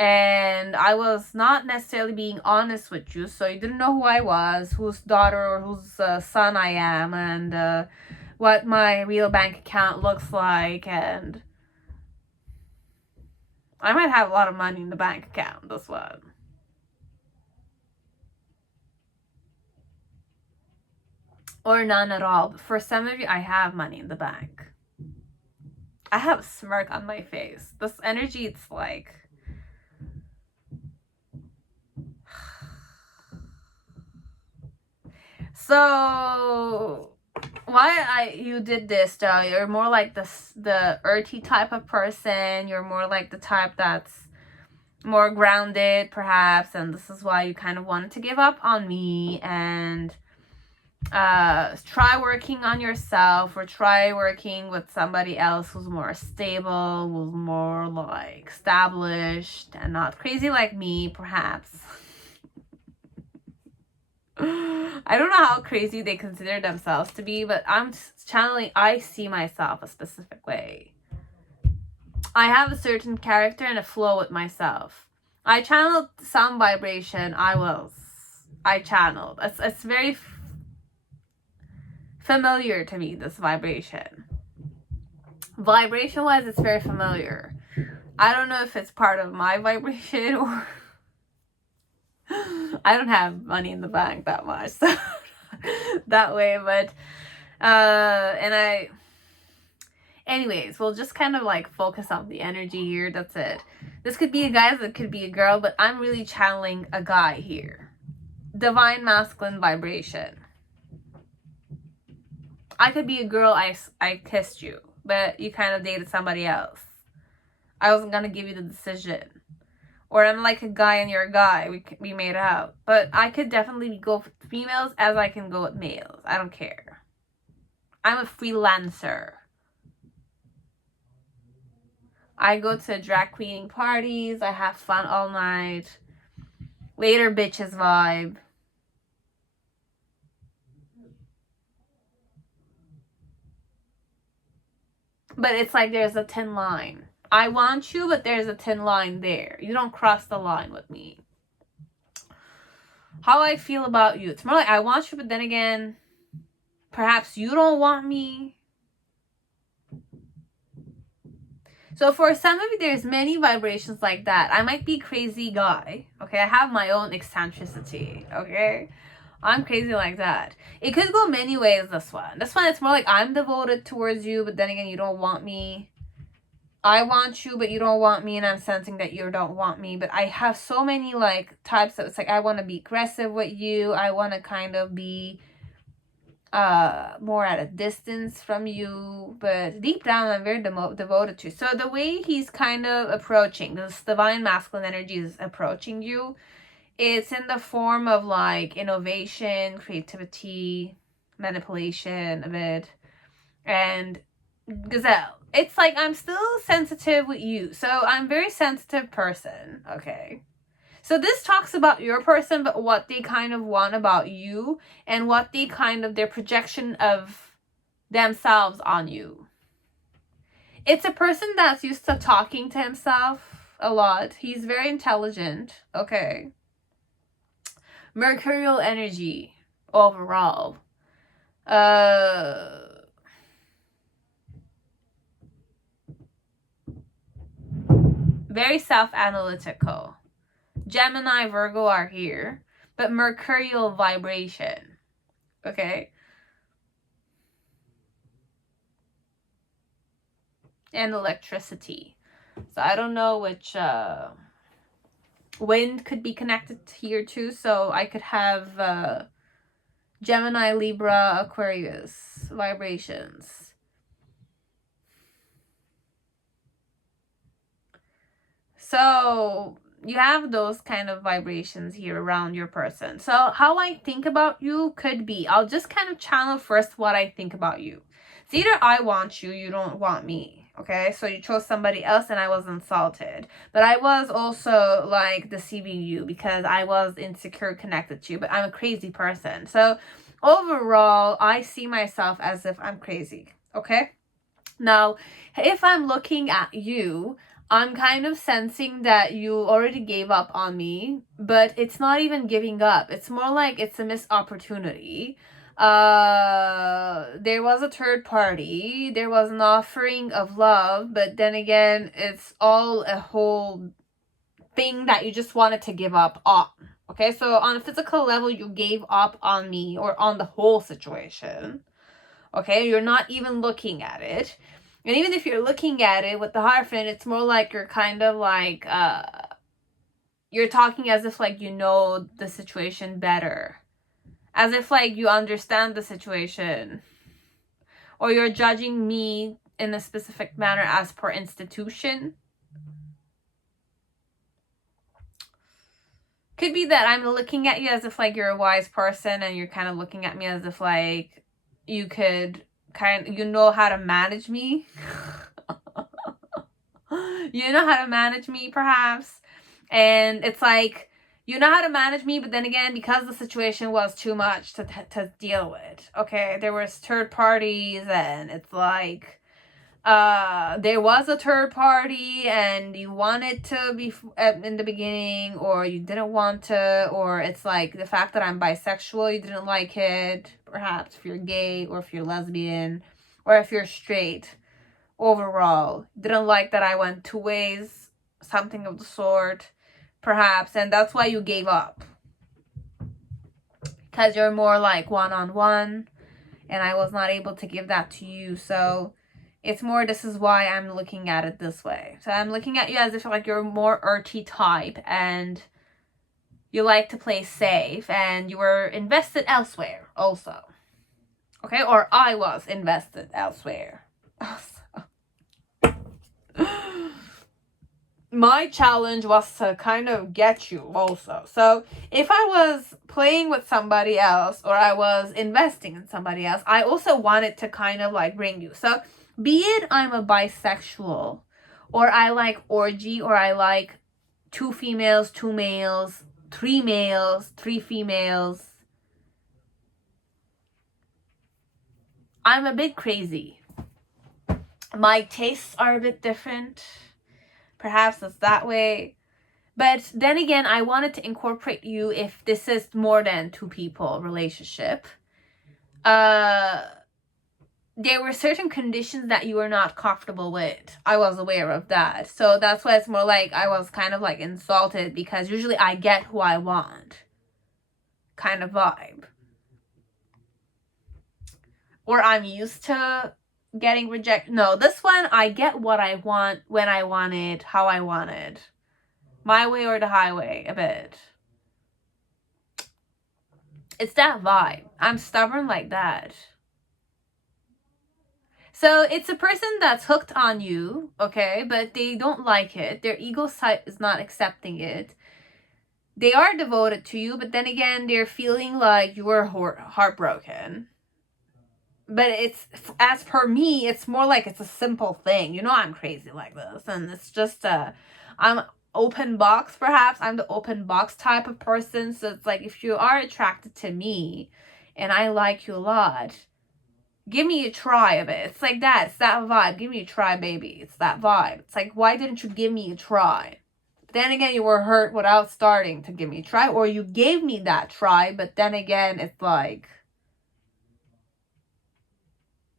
and I was not necessarily being honest with you, so you didn't know who I was, whose daughter or whose son I am, and what my real bank account looks like, and I might have a lot of money in the bank account, that's what. Or none at all. But for some of you, I have money in the bank. I have a smirk on my face. This energy, it's like... So, why you did this, though? You're more like the earthy type of person. You're more like the type that's more grounded, perhaps. And this is why you kind of wanted to give up on me and try working on yourself, or try working with somebody else who's more stable, who's more like established and not crazy like me, perhaps. I don't know how crazy they consider themselves to be, but I'm channeling, I see myself a specific way. I have a certain character and a flow with myself. I channeled some vibration. I channeled. It's very familiar to me, this vibration. Vibration wise, it's very familiar. I don't know if it's part of my vibration or I don't have money in the bank that much, so that way, but anyways, we'll just kind of like focus on the energy here. That's it. This could be a guy, that could be a girl, but I'm really channeling a guy here. Divine masculine vibration. I could be a girl, I kissed you, but you kind of dated somebody else. I wasn't gonna give you the decision. Or I'm like a guy and you're a guy. We made out. But I could definitely go with females as I can go with males. I don't care. I'm a freelancer. I go to drag queening parties. I have fun all night. Later bitches vibe. But it's like there's a thin line. I want you, but there's a thin line there. You don't cross the line with me. How I feel about you. It's more like I want you, but then again, perhaps you don't want me. So for some of you, there's many vibrations like that. I might be crazy guy. Okay, I have my own eccentricity. Okay, I'm crazy like that. It could go many ways, this one. This one, it's more like I'm devoted towards you, but then again, you don't want me. I want you, but you don't want me, and I'm sensing that you don't want me. But I have so many like types of, it's like I want to be aggressive with you. I want to kind of be more at a distance from you, but deep down I'm very devoted to you. So the way he's kind of approaching, this divine masculine energy is approaching you, it's in the form of like innovation, creativity, manipulation a bit, and gazelle. It's like I'm still sensitive with you. So I'm a very sensitive person, okay? So this talks about your person, but what they kind of want about you and what they kind of, their projection of themselves on you. It's a person that's used to talking to himself a lot. He's very intelligent, okay? Mercurial energy overall. Very self-analytical. Gemini, Virgo are here, but mercurial vibration, okay? And electricity. So I don't know which wind could be connected here too. So I could have Gemini, Libra, Aquarius vibrations. So you have those kind of vibrations here around your person. So how I think about you could be, I'll just kind of channel first what I think about you. It's either I want you, you don't want me. Okay, so you chose somebody else and I was insulted. But I was also like deceiving you because I was insecure connected to you. But I'm a crazy person. So overall, I see myself as if I'm crazy. Okay? Now, if I'm looking at you, I'm kind of sensing that you already gave up on me, but it's not even giving up. It's more like it's a missed opportunity. There was a third party, there was an offering of love, but then again, it's all a whole thing that you just wanted to give up on. Okay, so on a physical level, you gave up on me or on the whole situation. Okay, you're not even looking at it. And even if you're looking at it with the Hierophant, it's more like you're kind of like, you're talking as if like you know the situation better. As if like you understand the situation. Or you're judging me in a specific manner as per institution. Could be that I'm looking at you as if like you're a wise person and you're kind of looking at me as if like you could you know how to manage me. You know how to manage me, perhaps. And it's like, you know how to manage me, but then again, because the situation was too much to deal with. Okay, there was third parties, and it's like, there was a third party, and you wanted to be in the beginning, or you didn't want to, or it's like the fact that I'm bisexual, you didn't like it, perhaps if you're gay, or if you're lesbian, or if you're straight. Overall, didn't like that I went two ways, something of the sort, perhaps, and that's why you gave up, because you're more like one-on-one, and I was not able to give that to you. So it's more, this is why I'm looking at it this way. So I'm looking at you as if like you're more earthy type, and you like to play safe, and you were invested elsewhere also. Okay, or I was invested elsewhere. My challenge was to kind of get you also. So if I was playing with somebody else, or I was investing in somebody else, I also wanted to kind of like bring you. So be it I'm a bisexual, or I like orgy, or I like 2 females, 2 males, 3 males, 3 females. I'm a bit crazy. My tastes are a bit different. Perhaps it's that way. But then again, I wanted to incorporate you if this is more than 2 people relationship. There were certain conditions that you were not comfortable with. I was aware of that. So that's why it's more like I was kind of like insulted, because usually I get who I want kind of vibe. Or I'm used to getting rejected. No, this one, I get what I want, when I want it, how I want it. My way or the highway, a bit. It's that vibe. I'm stubborn like that. So it's a person that's hooked on you, okay, but they don't like it. Their ego side is not accepting it. They are devoted to you, but then again, they're feeling like you were heartbroken. But it's, as per me, it's more like it's a simple thing. You know, I'm crazy like this, and it's just I'm open box, perhaps. I'm the open box type of person. So it's like, if you are attracted to me and I like you a lot, give me a try of it. It's like that. It's that vibe. Give me a try, baby. It's that vibe. It's like, why didn't you give me a try? But then again, you were hurt without starting to give me a try, or you gave me that try, but then again, it's like,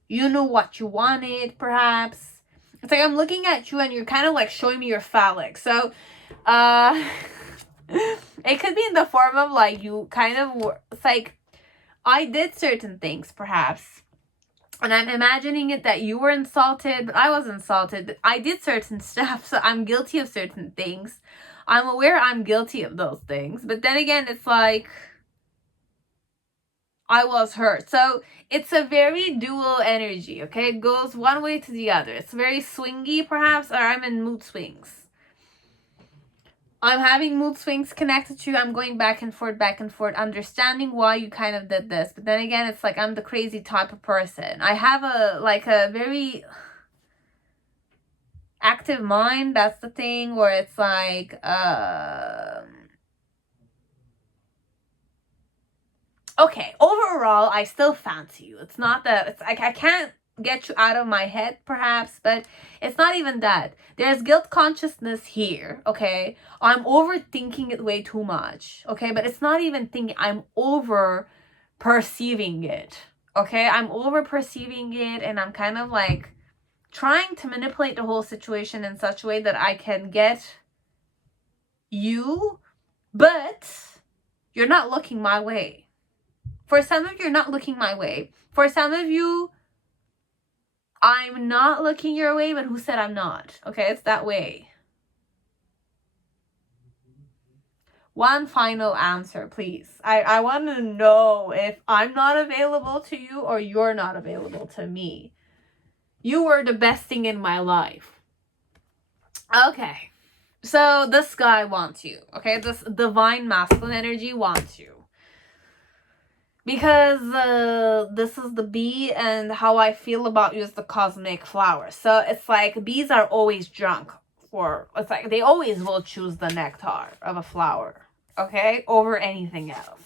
you knew what you wanted, perhaps. It's like I'm looking at you and you're kind of like showing me your phallic. So, it could be in the form of like you kind of, it's like, I did certain things, perhaps. And I'm imagining it that you were insulted, but I was insulted. But I did certain stuff, so I'm guilty of certain things. I'm aware I'm guilty of those things. But then again, it's like, I was hurt. So it's a very dual energy, okay? It goes one way to the other. It's very swingy, perhaps, or I'm in mood swings. I'm having mood swings connected to you. I'm going back and forth, understanding why you kind of did this. But then again, it's like I'm the crazy type of person. I have a very active mind. That's the thing, where it's like, okay, overall, I still fancy you. It's not that, it's like, I can't get you out of my head perhaps, but it's not even that. There's guilt consciousness here, okay? I'm overthinking it way too much, okay? But it's not even thinking, I'm over perceiving it, okay? I'm over perceiving it, and I'm kind of like trying to manipulate the whole situation in such a way that I can get you, but you're not looking my way. For some of you, you're not looking my way. For some of you, I'm not looking your way, but who said I'm not? Okay, it's that way. One final answer, please. I want to know if I'm not available to you or you're not available to me. You were the best thing in my life. Okay, so this guy wants you. Okay, this divine masculine energy wants you. Because this is the bee, and how I feel about you is the cosmic flower. So it's like bees are always drunk it's like they always will choose the nectar of a flower, okay, over anything else.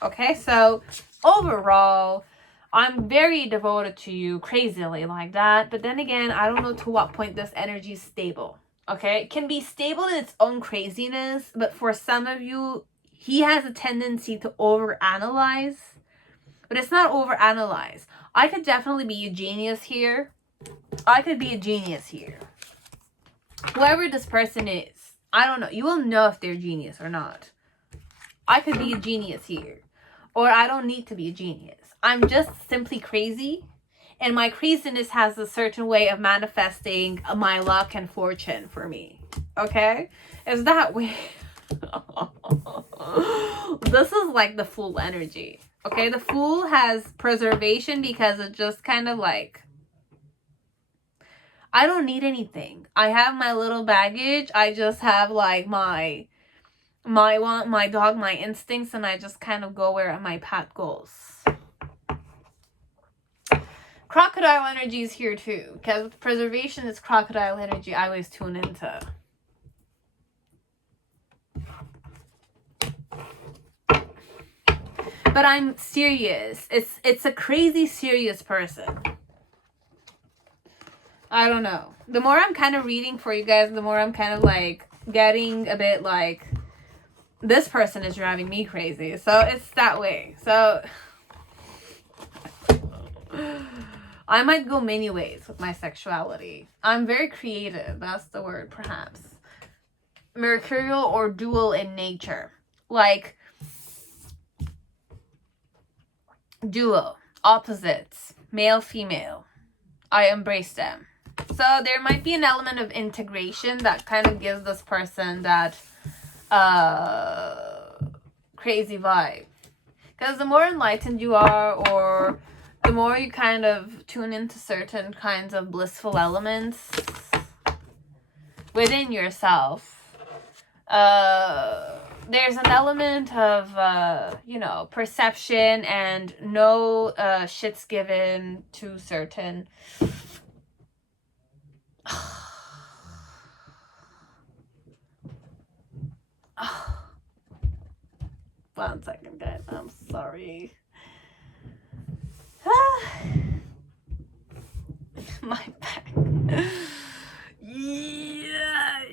Okay, so overall, I'm very devoted to you, crazily like that. But then again, I don't know to what point this energy is stable. Okay, it can be stable in its own craziness, but for some of you, he has a tendency to overanalyze. But it's not overanalyze. I could definitely be a genius here. I could be a genius here. Whoever this person is, I don't know. You will know if they're genius or not. I could be a genius here. Or I don't need to be a genius. I'm just simply crazy. And my craziness has a certain way of manifesting my luck and fortune for me. Okay? It's that way. This is like the Fool energy. Okay, the Fool has preservation because it just kind of like, I don't need anything. I have my little baggage. I just have like my dog, my instincts, and I just kind of go where my path goes. Crocodile energy is here too, because with preservation, it's crocodile energy I always tune into. But I'm serious. It's a crazy serious person. I don't know. The more I'm kind of reading for you guys, the more I'm kind of like getting a bit like, this person is driving me crazy. So it's that way. So I might go many ways with my sexuality. I'm very creative. That's the word, perhaps. Mercurial or dual in nature. Like, duo, opposites, male, female. I embrace them. So there might be an element of integration that kind of gives this person that crazy vibe. Because the more enlightened you are, or the more you kind of tune into certain kinds of blissful elements within yourself, there's an element of, perception and no shits given to certain. One second, guys. I'm sorry. My back. Yeah.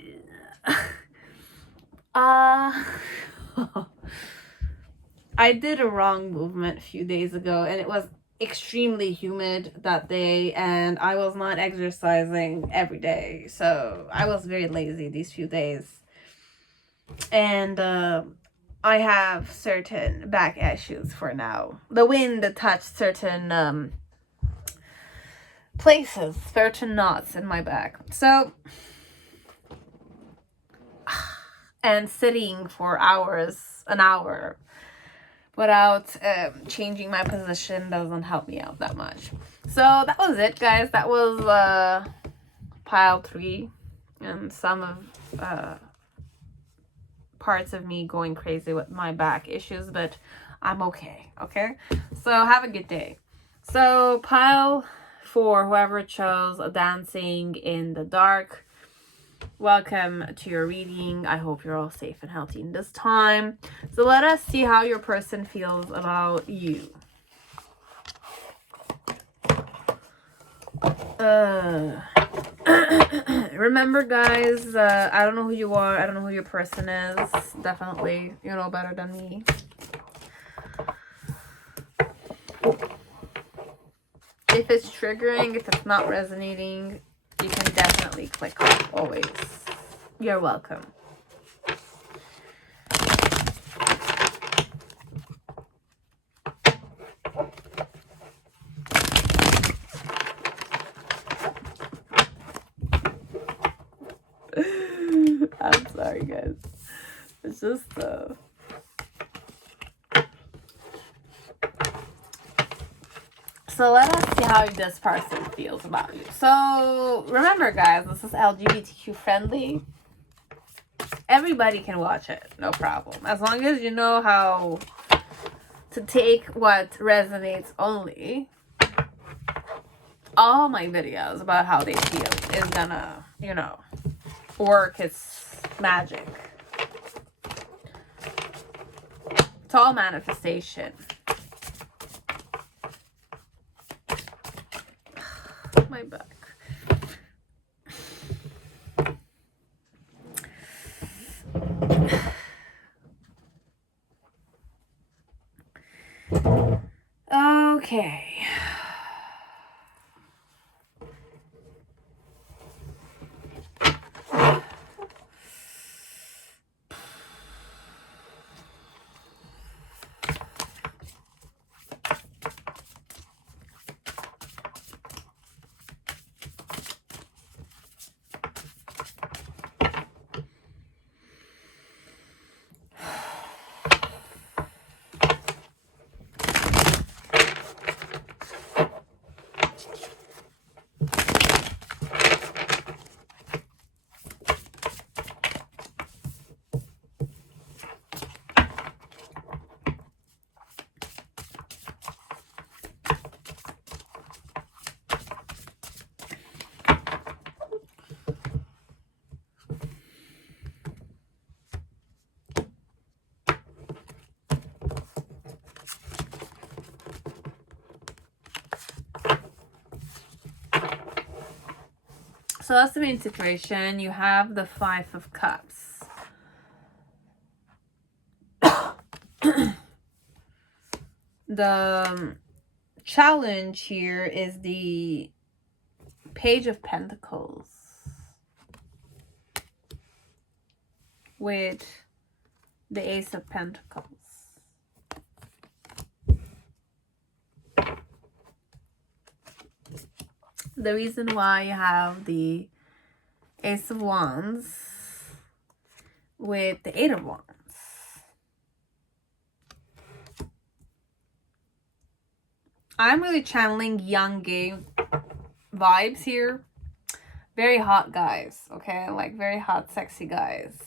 I did a wrong movement a few days ago, and it was extremely humid that day, and I was not exercising every day, so I was very lazy these few days. And I have certain back issues for now. The wind touched certain places, certain knots in my back. So, and sitting for an hour without changing my position doesn't help me out that much. So that was it, guys. That was pile 3 and some of parts of me going crazy with my back issues, but I'm okay. So have a good day. So pile 4, whoever chose Dancing in the Dark, welcome to your reading. I hope you're all safe and healthy in this time. So let us see how your person feels about you. Remember, guys, I don't know who you are. I don't know who your person is. Definitely, you know better than me. If it's triggering, if it's not resonating, you can definitely click off. Always. You're welcome. I'm sorry, guys. It's just So let us see how this person feels about you. So remember, guys, this is LGBTQ friendly. Everybody can watch it, no problem. As long as you know how to take what resonates only. All my videos about how they feel is gonna, you know, work its magic. It's all manifestation. My back. Okay. So that's the main situation. You have the Five of Cups. The challenge here is the Page of Pentacles with the Ace of Pentacles. The reason why you have the Ace of Wands with the Eight of Wands. I'm really channeling young gay vibes here. Very hot guys, okay? Like very hot, sexy guys.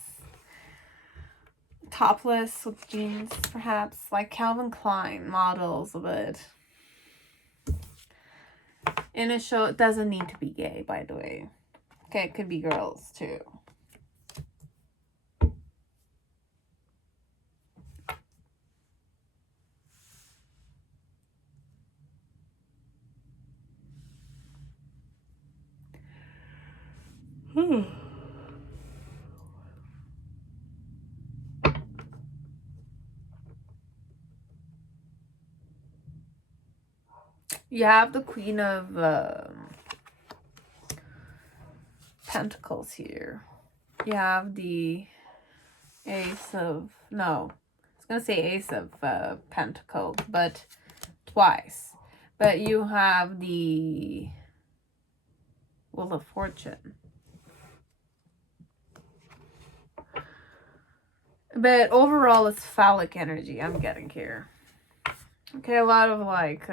Topless with jeans, perhaps. Like Calvin Klein models a bit. In a show, it doesn't need to be gay, by the way. Okay, it could be girls too. You have the Queen of Pentacles here. You have the Ace of... No. I was going to say Ace of Pentacles, but twice. But you have the Wheel of Fortune. But overall, it's phallic energy I'm getting here. Okay, a lot of like...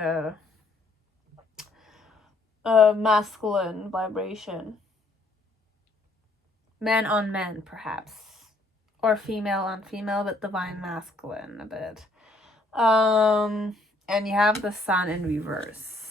masculine vibration. Man on men, perhaps. Or female on female, but divine masculine a bit. And you have the Sun in reverse.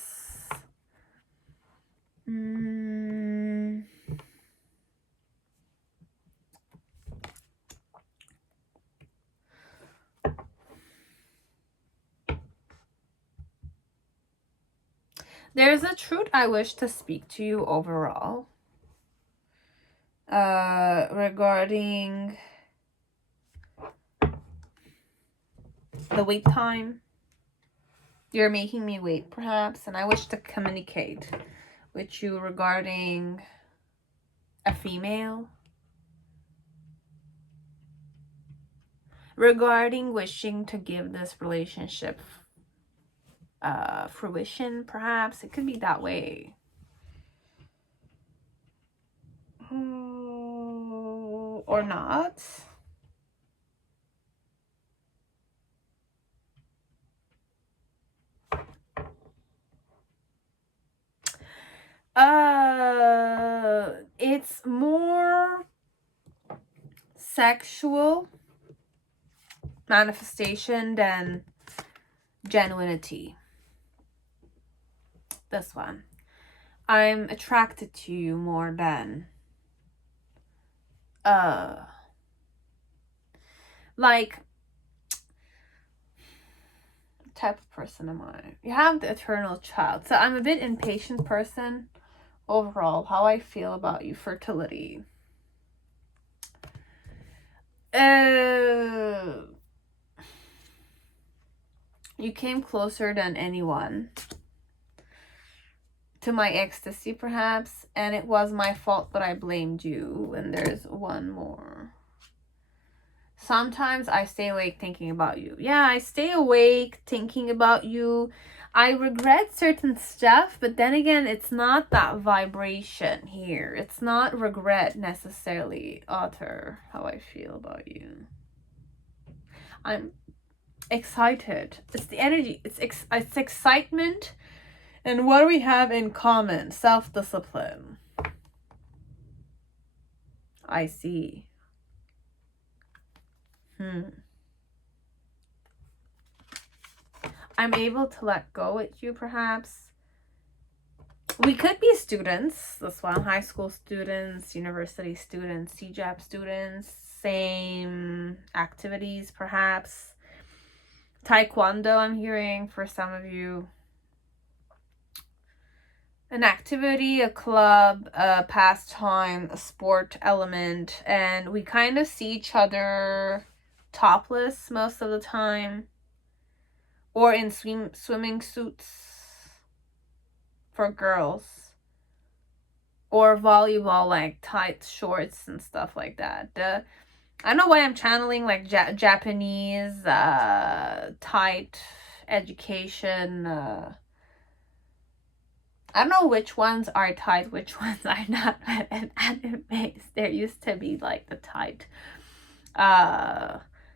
There's a truth I wish to speak to you overall. Regarding the wait time. You're making me wait, perhaps, and I wish to communicate with you regarding a female. Regarding wishing to give this relationship fruition, perhaps. It could be that way. Or not. It's more sexual manifestation than genuinity. This one. I'm attracted to you more than like, what type of person am I? You have the eternal child. So I'm a bit impatient person overall. How I feel about you, fertility. You came closer than anyone to my ecstasy, perhaps, and it was my fault, but I blamed you. And there's one more. Sometimes I stay awake thinking about you. Yeah, I stay awake thinking about you. I regret certain stuff, but then again, it's not that vibration here. It's not regret necessarily, Otter, how I feel about you. I'm excited. It's the energy. It's excitement. And what do we have in common? Self-discipline. I see. I'm able to let go with you, perhaps. We could be students. That's why high school students, university students, CJAP students, same activities, perhaps. Taekwondo, I'm hearing for some of you. An activity, a club, a pastime, a sport element, and we kind of see each other topless most of the time, or in swimming suits for girls, or volleyball, like tight shorts and stuff like that. I don't know why I'm channeling like Japanese tight education. I don't know which ones are tight, which ones are not. But in animes, there used to be like the tight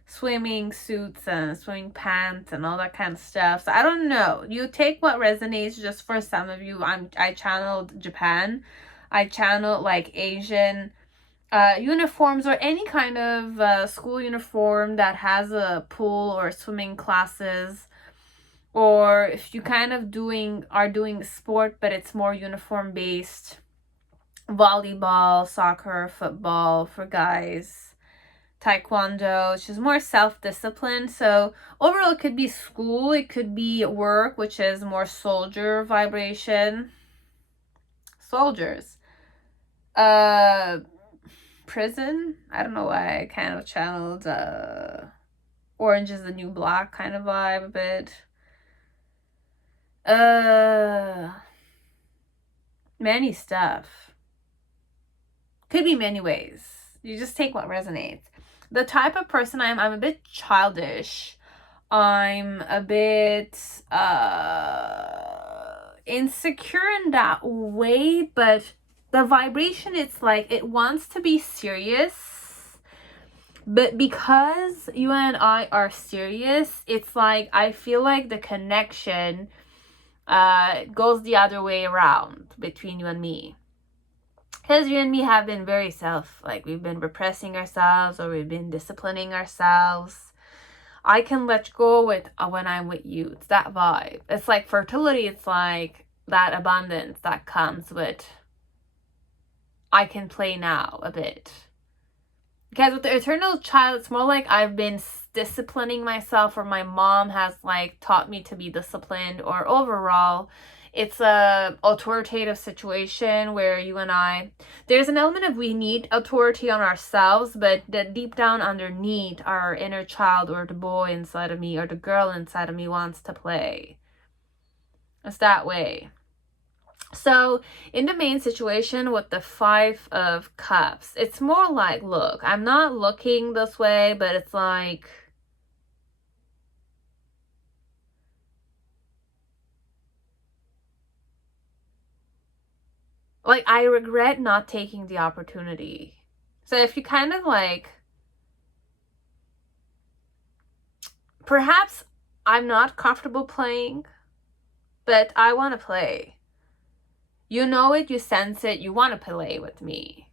swimming suits and swimming pants and all that kind of stuff. So I don't know. You take what resonates. Just for some of you, I channeled Japan. I channeled like Asian uniforms, or any kind of school uniform that has a pool or swimming classes. Or if you kind of are doing sport, but it's more uniform based, volleyball, soccer, football for guys, taekwondo, which is more self-discipline. So overall, it could be school, it could be work, which is more soldier vibration. Soldiers. Prison. I don't know why I kind of channeled Orange is the New Black kind of vibe a bit. Many stuff. Could be many ways. You just take what resonates. The type of person I'm a bit childish. I'm a bit insecure in that way, but the vibration, it's like it wants to be serious. But because you and I are serious, it's like I feel like the connection goes the other way around between you and me. Because you and me have been very we've been repressing ourselves, or we've been disciplining ourselves. I can let go with when I'm with you. It's that vibe. It's like fertility. It's like that abundance that comes with I can play now a bit. Because with the eternal child, it's more like I've been disciplining myself, or my mom has like taught me to be disciplined, or overall it's a authoritative situation where you and I, there's an element of we need authority on ourselves, but that deep down underneath, our inner child or the boy inside of me or the girl inside of me wants to play. It's that way. So in the main situation with the 5 of Cups, it's more like, look, I'm not looking this way, but it's like, I regret not taking the opportunity. So if you kind of like, perhaps I'm not comfortable playing, but I want to play. You know it, you sense it, you want to play with me.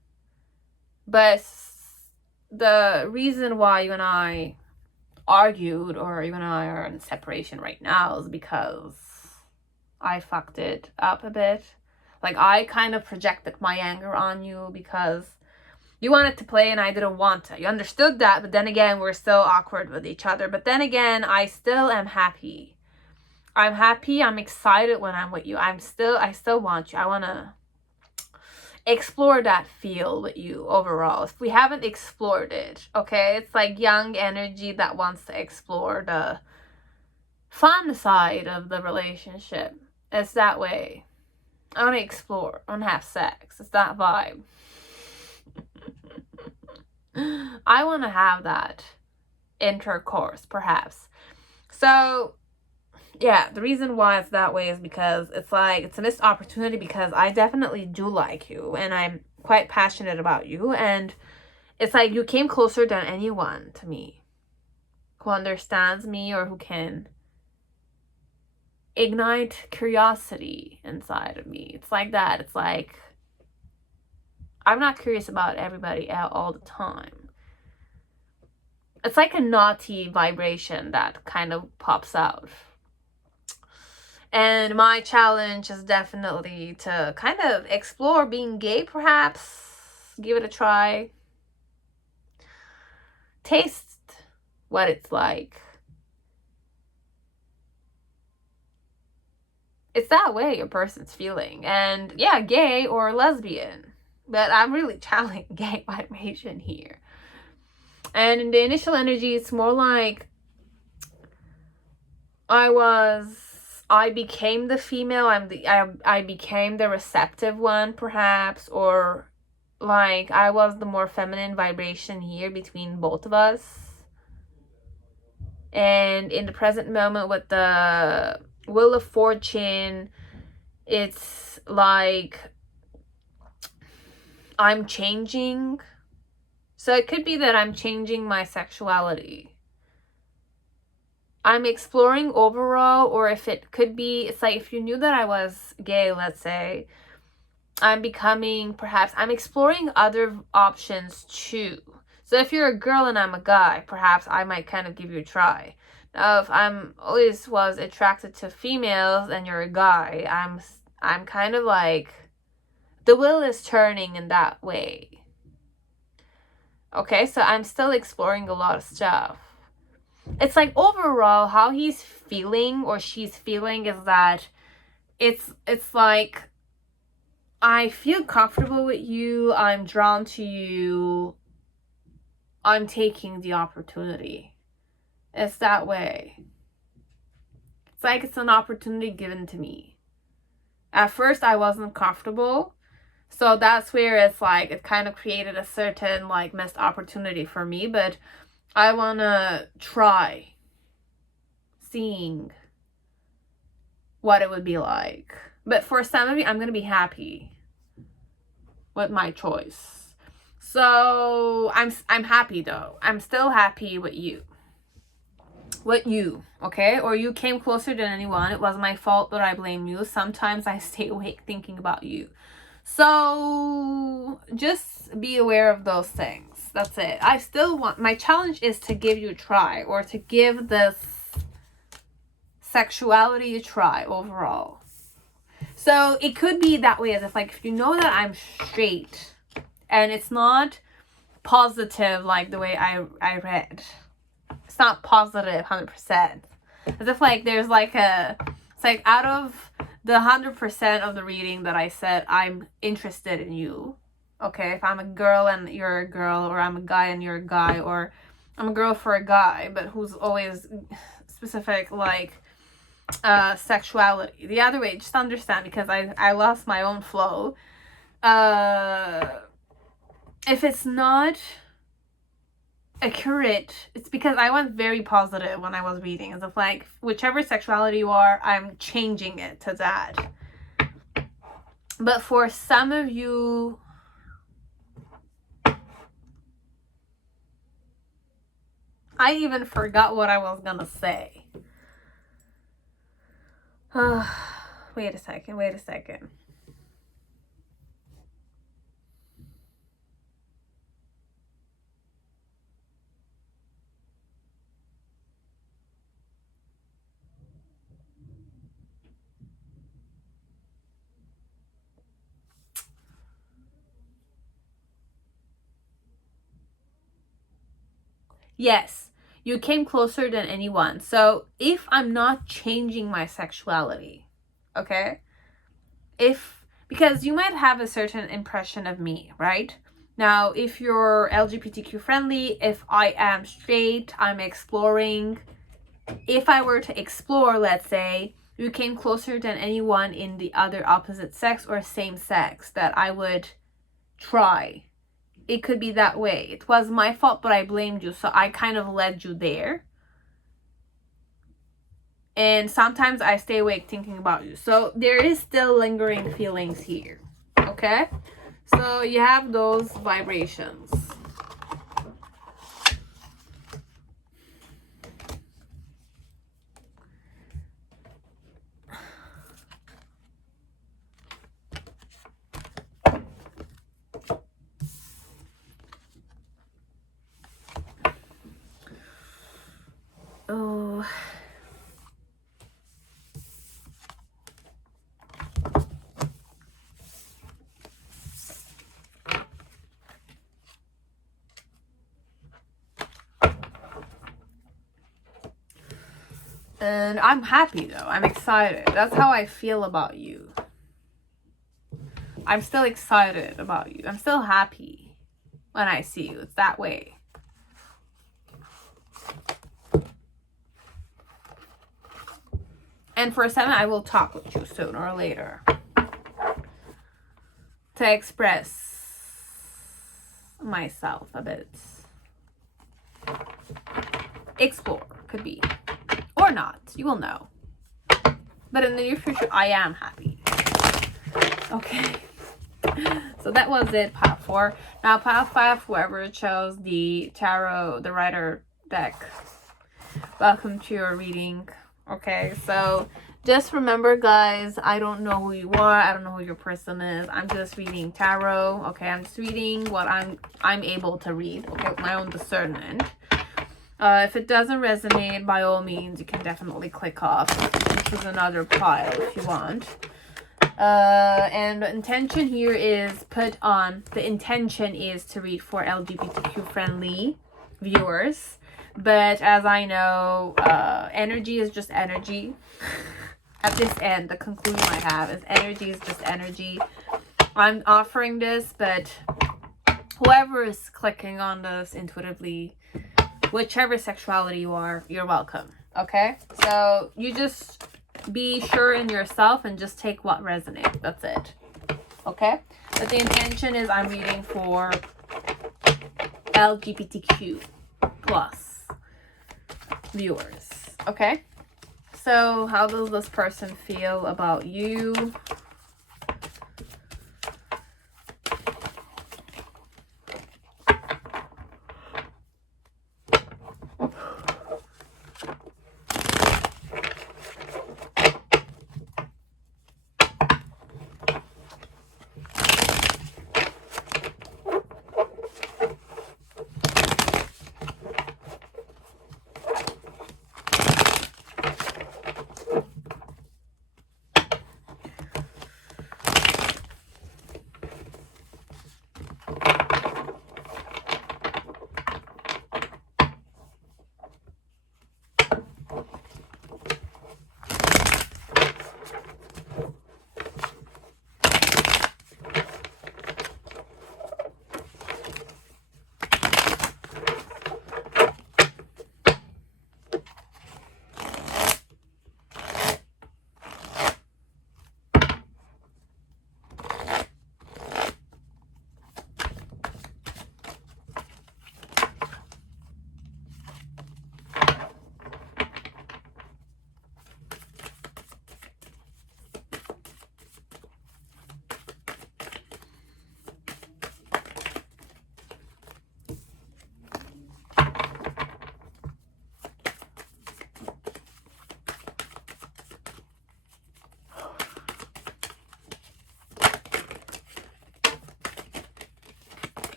But the reason why you and I argued, or you and I are in separation right now, is because I fucked it up a bit. Like, I kind of projected my anger on you because you wanted to play and I didn't want to. You understood that, but then again, we're still awkward with each other. But then again, I still am happy. I'm happy, I'm excited when I'm with you. I still want you. I want to explore that feel with you overall. If we haven't explored it, okay? It's like young energy that wants to explore the fun side of the relationship. It's that way. I want to explore. I want to have sex. It's that vibe. I want to have that intercourse, perhaps. So yeah, the reason why it's that way is because it's like, it's a missed opportunity, because I definitely do like you and I'm quite passionate about you, and it's like you came closer than anyone to me who understands me or who can ignite curiosity inside of me. It's like that. It's like, I'm not curious about everybody all the time. It's like a naughty vibration that kind of pops out. And my challenge is definitely to kind of explore being gay, perhaps. Give it a try. Taste what it's like. It's that way a person's feeling. And yeah, gay or lesbian. But I'm really channeling gay vibration here. And in the initial energy, it's more like I became the female. I became the receptive one, perhaps, or like I was the more feminine vibration here between both of us. And in the present moment with the Wheel of Fortune, it's like I'm changing. So it could be that I'm changing my sexuality. I'm exploring overall, or if it could be, it's like if you knew that I was gay, let's say, I'm exploring other options too. So if you're a girl and I'm a guy, perhaps I might kind of give you a try. Now, if I'm always was attracted to females and you're a guy, I'm kind of like, the wheel is turning in that way. Okay, so I'm still exploring a lot of stuff. It's like overall how he's feeling or she's feeling is that it's like, I feel comfortable with you, I'm drawn to you, I'm taking the opportunity. It's that way. It's like it's an opportunity given to me. At first I wasn't comfortable, so that's where it's like it kind of created a certain like missed opportunity for me, but I want to try seeing what it would be like. But for some of you, I'm going to be happy with my choice. So I'm happy though. I'm still happy with you. With you, okay? Or you came closer than anyone. It was my fault, but I blame you. Sometimes I stay awake thinking about you. So just be aware of those things. That's it. I still want, my challenge is to give you a try, or to give this sexuality a try overall. So it could be that way, as if like, if you know that I'm straight and it's not positive like the way I read. It's not positive 100%. As if like there's like it's like out of the 100% of the reading that I said I'm interested in you. Okay, if I'm a girl and you're a girl, or I'm a guy and you're a guy, or I'm a girl for a guy, but who's always specific, like, sexuality. The other way, just understand, because I lost my own flow. If it's not accurate, it's because I was very positive when I was reading, as if like, whichever sexuality you are, I'm changing it to that. But for some of you, I even forgot what I was gonna say. Wait a second. Yes, you came closer than anyone. So if I'm not changing my sexuality, okay? Because you might have a certain impression of me, right? Now, if you're LGBTQ friendly, if I am straight, I'm exploring. If I were to explore, let's say, you came closer than anyone in the other opposite sex or same sex that I would try. It could be that way. It was my fault, but I blamed you, so I kind of led you there. And sometimes I stay awake thinking about you. So there is still lingering feelings here. Okay? So you have those vibrations. Oh. And I'm happy though. I'm excited. That's how I feel about you. I'm still excited about you. I'm still happy when I see you. It's that way. And for 7, I will talk with you sooner or later to express myself a bit. Explore, could be. Or not. You will know. But in the near future, I am happy. Okay. So that was it, pile 4. Now, pile 5, whoever chose the tarot, the Rider deck, welcome to your reading. Okay, so just remember, guys, I don't know who you are. I don't know who your person is. I'm just reading tarot. Okay, I'm just reading what I'm able to read. Okay, with my own discernment. If it doesn't resonate, by all means, you can definitely click off. This is another pile if you want. And the intention here is the intention is to read for LGBTQ friendly viewers. But as I know, energy is just energy. At this end, the conclusion I have is energy is just energy. I'm offering this, but whoever is clicking on this intuitively, whichever sexuality you are, you're welcome. Okay? So you just be sure in yourself and just take what resonates. That's it. Okay? But the intention is I'm reading for LGBTQ plus viewers. Okay? So how does this person feel about you?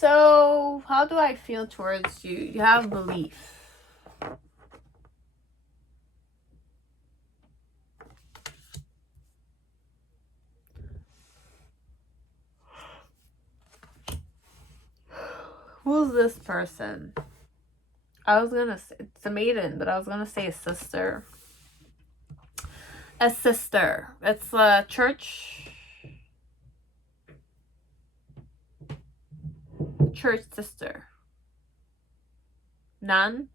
So how do I feel towards you? You have belief. Who's this person? I was gonna say it's a maiden, but I was gonna say a sister. A sister. It's a church sister. Nun.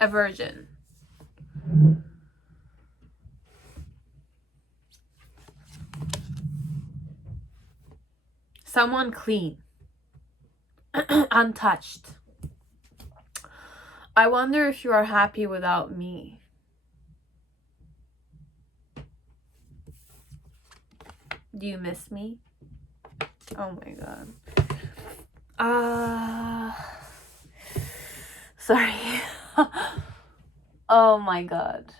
A virgin. Someone clean. Untouched. I wonder if you are happy without me. Do you miss me? Oh my god. Sorry. Oh my god.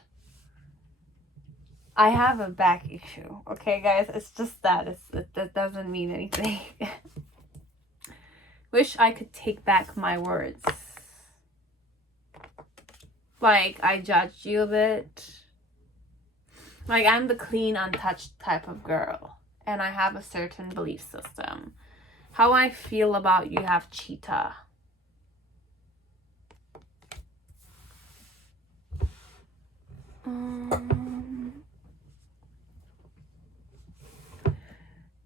I have a back issue. Okay, guys? It's just that. That doesn't mean anything. Wish I could take back my words. Like, I judged you a bit. Like, I'm the clean, untouched type of girl. And I have a certain belief system. How I feel about you have cheetah.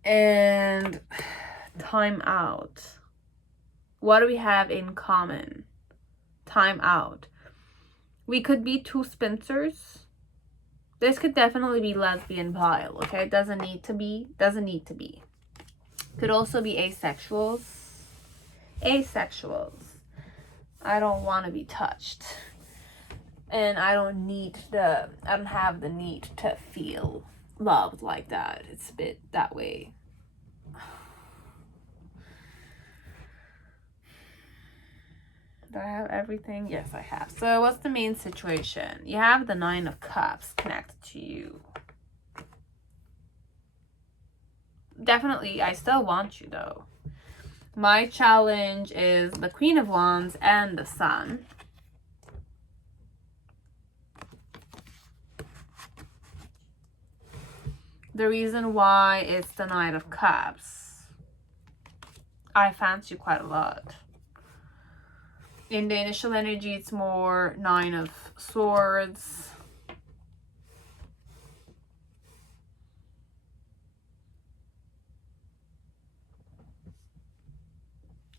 And time out. What do we have in common? Time out. We could be two Spencers. This could definitely be lesbian bile, okay? It doesn't need to be. Doesn't need to be. Could also be asexuals. Asexuals. I don't want to be touched. And I don't have the need to feel loved like that. It's a bit that way. Do I have everything? Yes, I have. So what's the main situation? You have the 9 of Cups connected to you. Definitely, I still want you though. My challenge is the Queen of Wands and the Sun. The reason why it's the 9 of Cups. I fancy you quite a lot. In the initial energy, it's more 9 of Swords.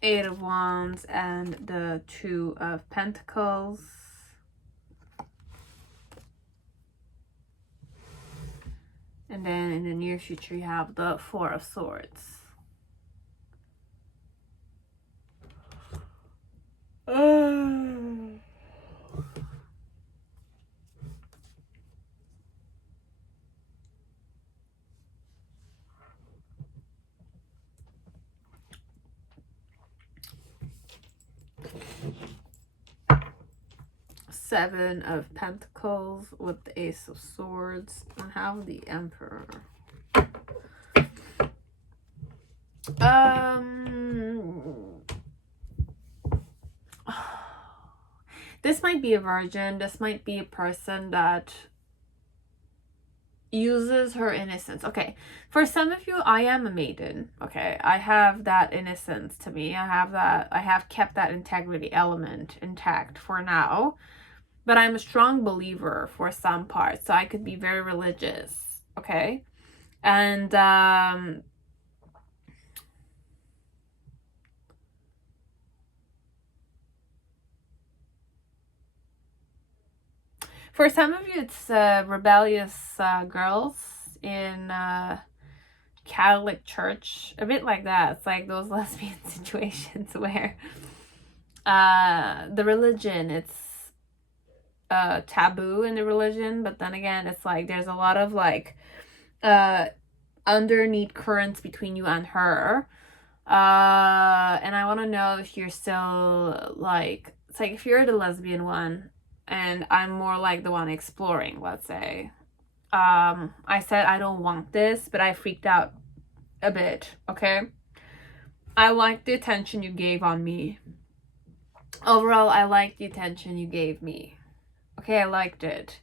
Eight of Wands and the 2 of Pentacles. And then in the near future, you have the 4 of Swords. Seven of Pentacles with the Ace of Swords and have the Emperor. This might be a virgin. This might be a person that uses her innocence. Okay, for some of you, I am a maiden. Okay, I have that innocence to me. I have kept that integrity element intact for now. But I'm a strong believer for some parts. So I could be very religious. Okay, and for some of you, it's rebellious girls in Catholic Church. A bit like that. It's like those lesbian situations where the religion, it's taboo in the religion. But then again, it's like there's a lot of like underneath currents between you and her. And I want to know if you're still like, it's like if you're the lesbian one, and I'm more like the one exploring, let's say. I said I don't want this, but I freaked out a bit, okay? I liked the attention you gave on me. Overall, I liked the attention you gave me. Okay, I liked it.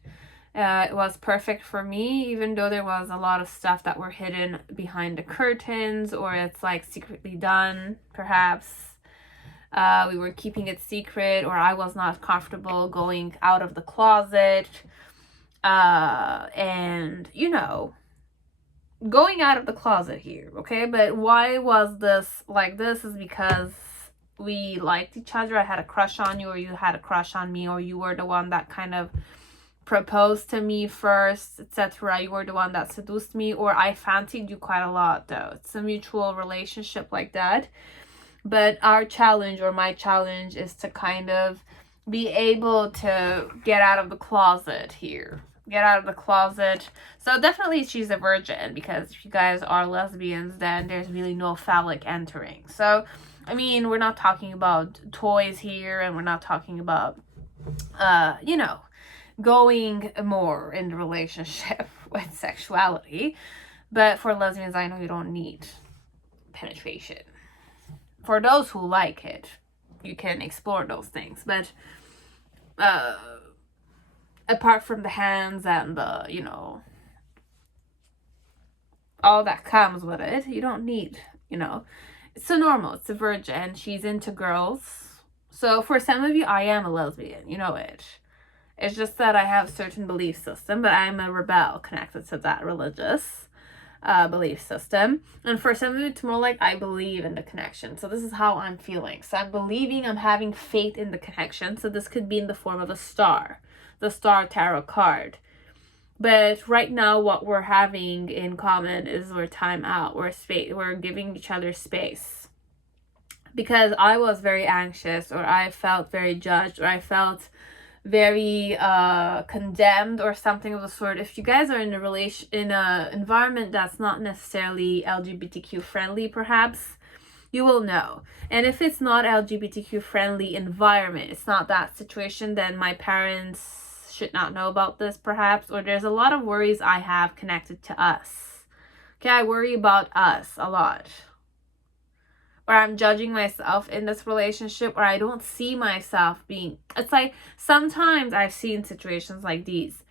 It was perfect for me, even though there was a lot of stuff that were hidden behind the curtains, or it's like secretly done, perhaps. We were keeping it secret, or I was not comfortable going out of the closet. And, you know, going out of the closet here, okay? But why was this like this is because we liked each other. I had a crush on you, or you had a crush on me, or you were the one that kind of proposed to me first, etc. You were the one that seduced me, or I fancied you quite a lot, though. It's a mutual relationship like that. But our challenge, or my challenge, is to kind of be able to get out of the closet here. Get out of the closet. So definitely she's a virgin, because if you guys are lesbians, then there's really no phallic entering. So, I mean, we're not talking about toys here, and we're not talking about, you know, going more in the relationship with sexuality. But for lesbians, I know you don't need penetration. For those who like it, you can explore those things. But apart from the hands and the, you know, all that comes with it, you don't need, you know. It's a normal, it's a virgin. She's into girls. So for some of you, I am a lesbian, you know it. It's just that I have a certain belief system, but I'm a rebel connected to that religious belief system. And for some of you, it's more like I believe in the connection. So this is how I'm feeling. So I'm believing, I'm having faith in the connection. So this could be in the form of a star, the star tarot card. But right now, what we're having in common is we're time out, we're giving each other space. Because I was very anxious, or I felt very judged, or I felt very condemned, or something of the sort. If you guys are in a environment that's not necessarily LGBTQ friendly, perhaps you will know. And if it's not LGBTQ friendly environment, it's not that situation, then my parents should not know about this, perhaps. Or there's a lot of worries I have connected to us. Okay, I worry about us a lot. Or I'm judging myself in this relationship, or I don't see myself being... It's like, sometimes I've seen situations like these.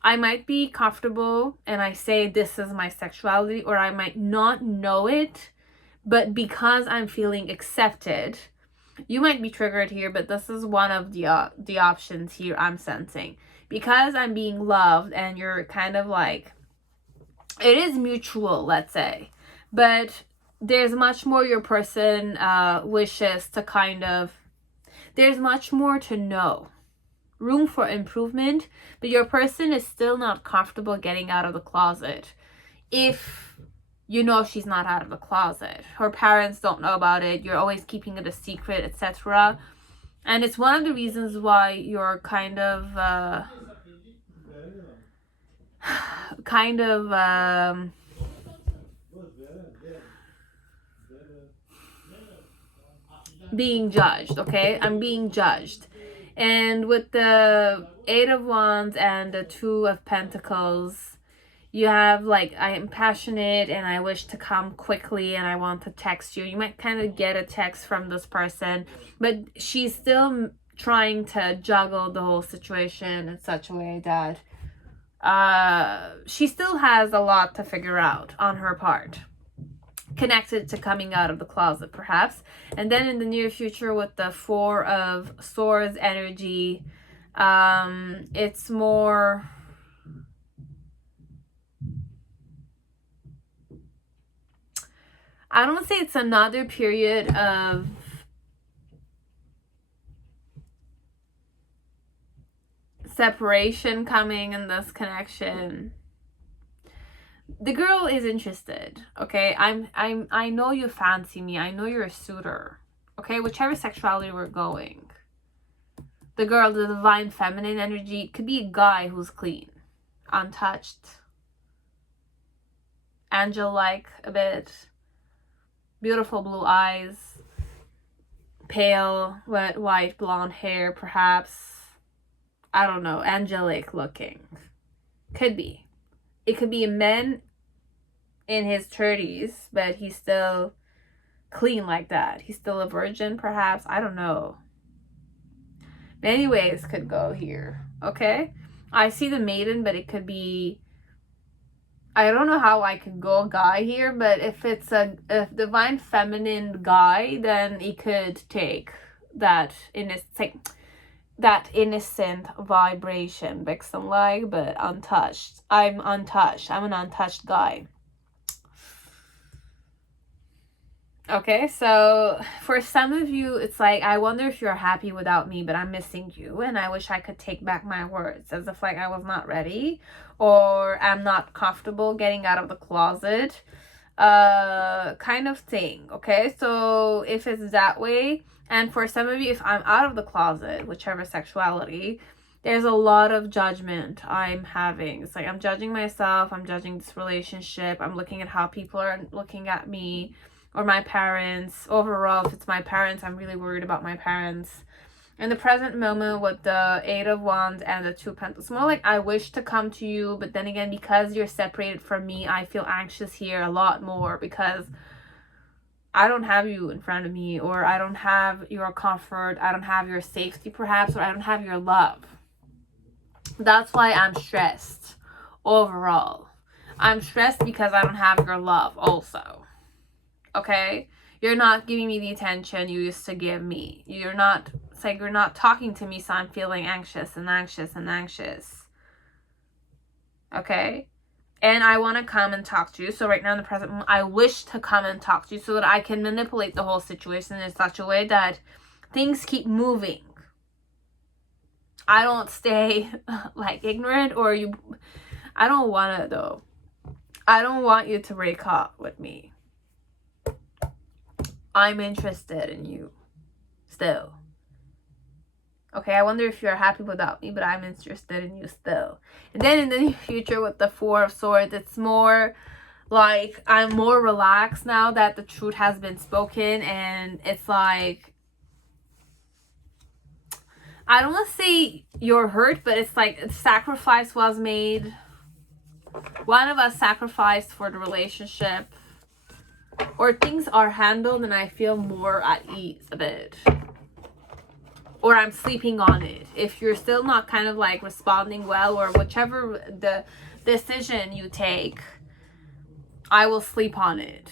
I might be comfortable and I say this is my sexuality, or I might not know it, but because I'm feeling accepted, you might be triggered here, but this is one of the options here I'm sensing. Because I'm being loved, and you're kind of like... It is mutual, let's say. But there's much more your person wishes to kind of... There's much more to know. Room for improvement, but your person is still not comfortable getting out of the closet. If you know she's not out of the closet, her parents don't know about it, you're always keeping it a secret, etc. And it's one of the reasons why you're kind of being judged. Okay, I'm being judged. And with the 8 of Wands and the 2 of Pentacles, you have like, I am passionate and I wish to come quickly and I want to text you. You might kind of get a text from this person, but she's still trying to juggle the whole situation in such a way that she still has a lot to figure out on her part, connected to coming out of the closet, perhaps. And then in the near future, with the 4 of Swords energy, it's more... I don't say it's another period of separation coming in this connection. The girl is interested, okay? I know you fancy me. I know you're a suitor, okay? Whichever sexuality we're going. The girl, the divine feminine energy, could be a guy who's clean, untouched, angel-like a bit, beautiful blue eyes, pale, wet, white, blonde hair, perhaps. I don't know, angelic looking. Could be. It could be a man in his 30s, but he's still clean like that. He's still a virgin, perhaps. I don't know. Many ways could go here. Okay? I see the maiden, but it could be... I don't know how I could go guy here, but if it's a divine feminine guy, then he could take that innocent vibration, Vixen like, but untouched. I'm untouched. I'm an untouched guy. Okay, so for some of you, it's like, I wonder if you're happy without me, but I'm missing you, and I wish I could take back my words, as if like I was not ready, or I'm not comfortable getting out of the closet, kind of thing. Okay, so if it's that way, and for some of you, if I'm out of the closet, whichever sexuality, there's a lot of judgment I'm having. It's like I'm judging myself, I'm judging this relationship, I'm looking at how people are looking at me, or my parents. Overall, if it's my parents, I'm really worried about my parents. In the present moment with the 8 of Wands and the 2 of Pentacles, more like I wish to come to you, but then again, because you're separated from me, I feel anxious here a lot more, because I don't have you in front of me, or I don't have your comfort, I don't have your safety perhaps, or I don't have your love. That's why I'm stressed overall. I'm stressed because I don't have your love also. Okay, you're not giving me the attention you used to give me. You're not, it's like you're not talking to me, so I'm feeling anxious and anxious and anxious. Okay, and I want to come and talk to you. So right now in the present moment, I wish to come and talk to you so that I can manipulate the whole situation in such a way that things keep moving. I don't stay like ignorant, or you, I don't want to though. I don't want you to break up with me. I'm interested in you still. Okay, I wonder if you're happy without me, but I'm interested in you still. And then in the near future with the 4 of Swords, it's more like I'm more relaxed now that the truth has been spoken, and it's like, I don't want to say you're hurt, but it's like sacrifice was made. One of us sacrificed for the relationship, or things are handled and I feel more at ease a bit, or I'm sleeping on it. If you're still not kind of like responding well, or whichever the decision you take, I will sleep on it,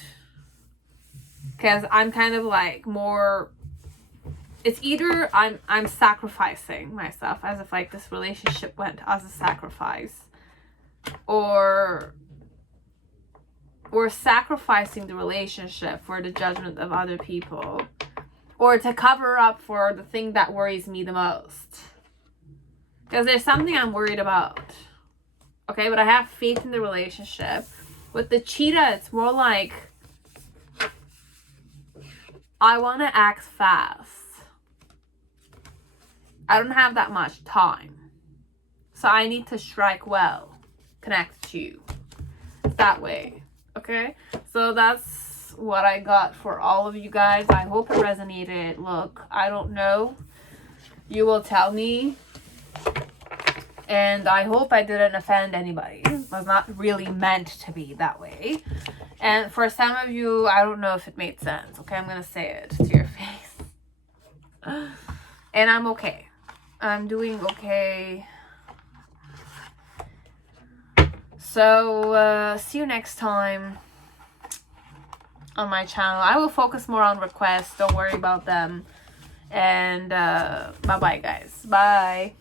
because I'm kind of like more, it's either I'm sacrificing myself, as if like this relationship went as a sacrifice, or we're sacrificing the relationship for the judgment of other people, or to cover up for the thing that worries me the most, because there's something I'm worried about. Okay, but I have faith in the relationship. With the cheetah, it's more like I want to act fast. I don't have that much time, so I need to strike well, connect to you that way. Okay, so that's what I got for all of you guys. I hope it resonated. Look, I don't know, you will tell me, and I hope I didn't offend anybody. It was not really meant to be that way, and for some of you, I don't know if it made sense. Okay, I'm gonna say it to your face, and I'm okay. I'm doing okay. So, see you next time on my channel. I will focus more on requests. Don't worry about them. And, bye-bye, guys. Bye.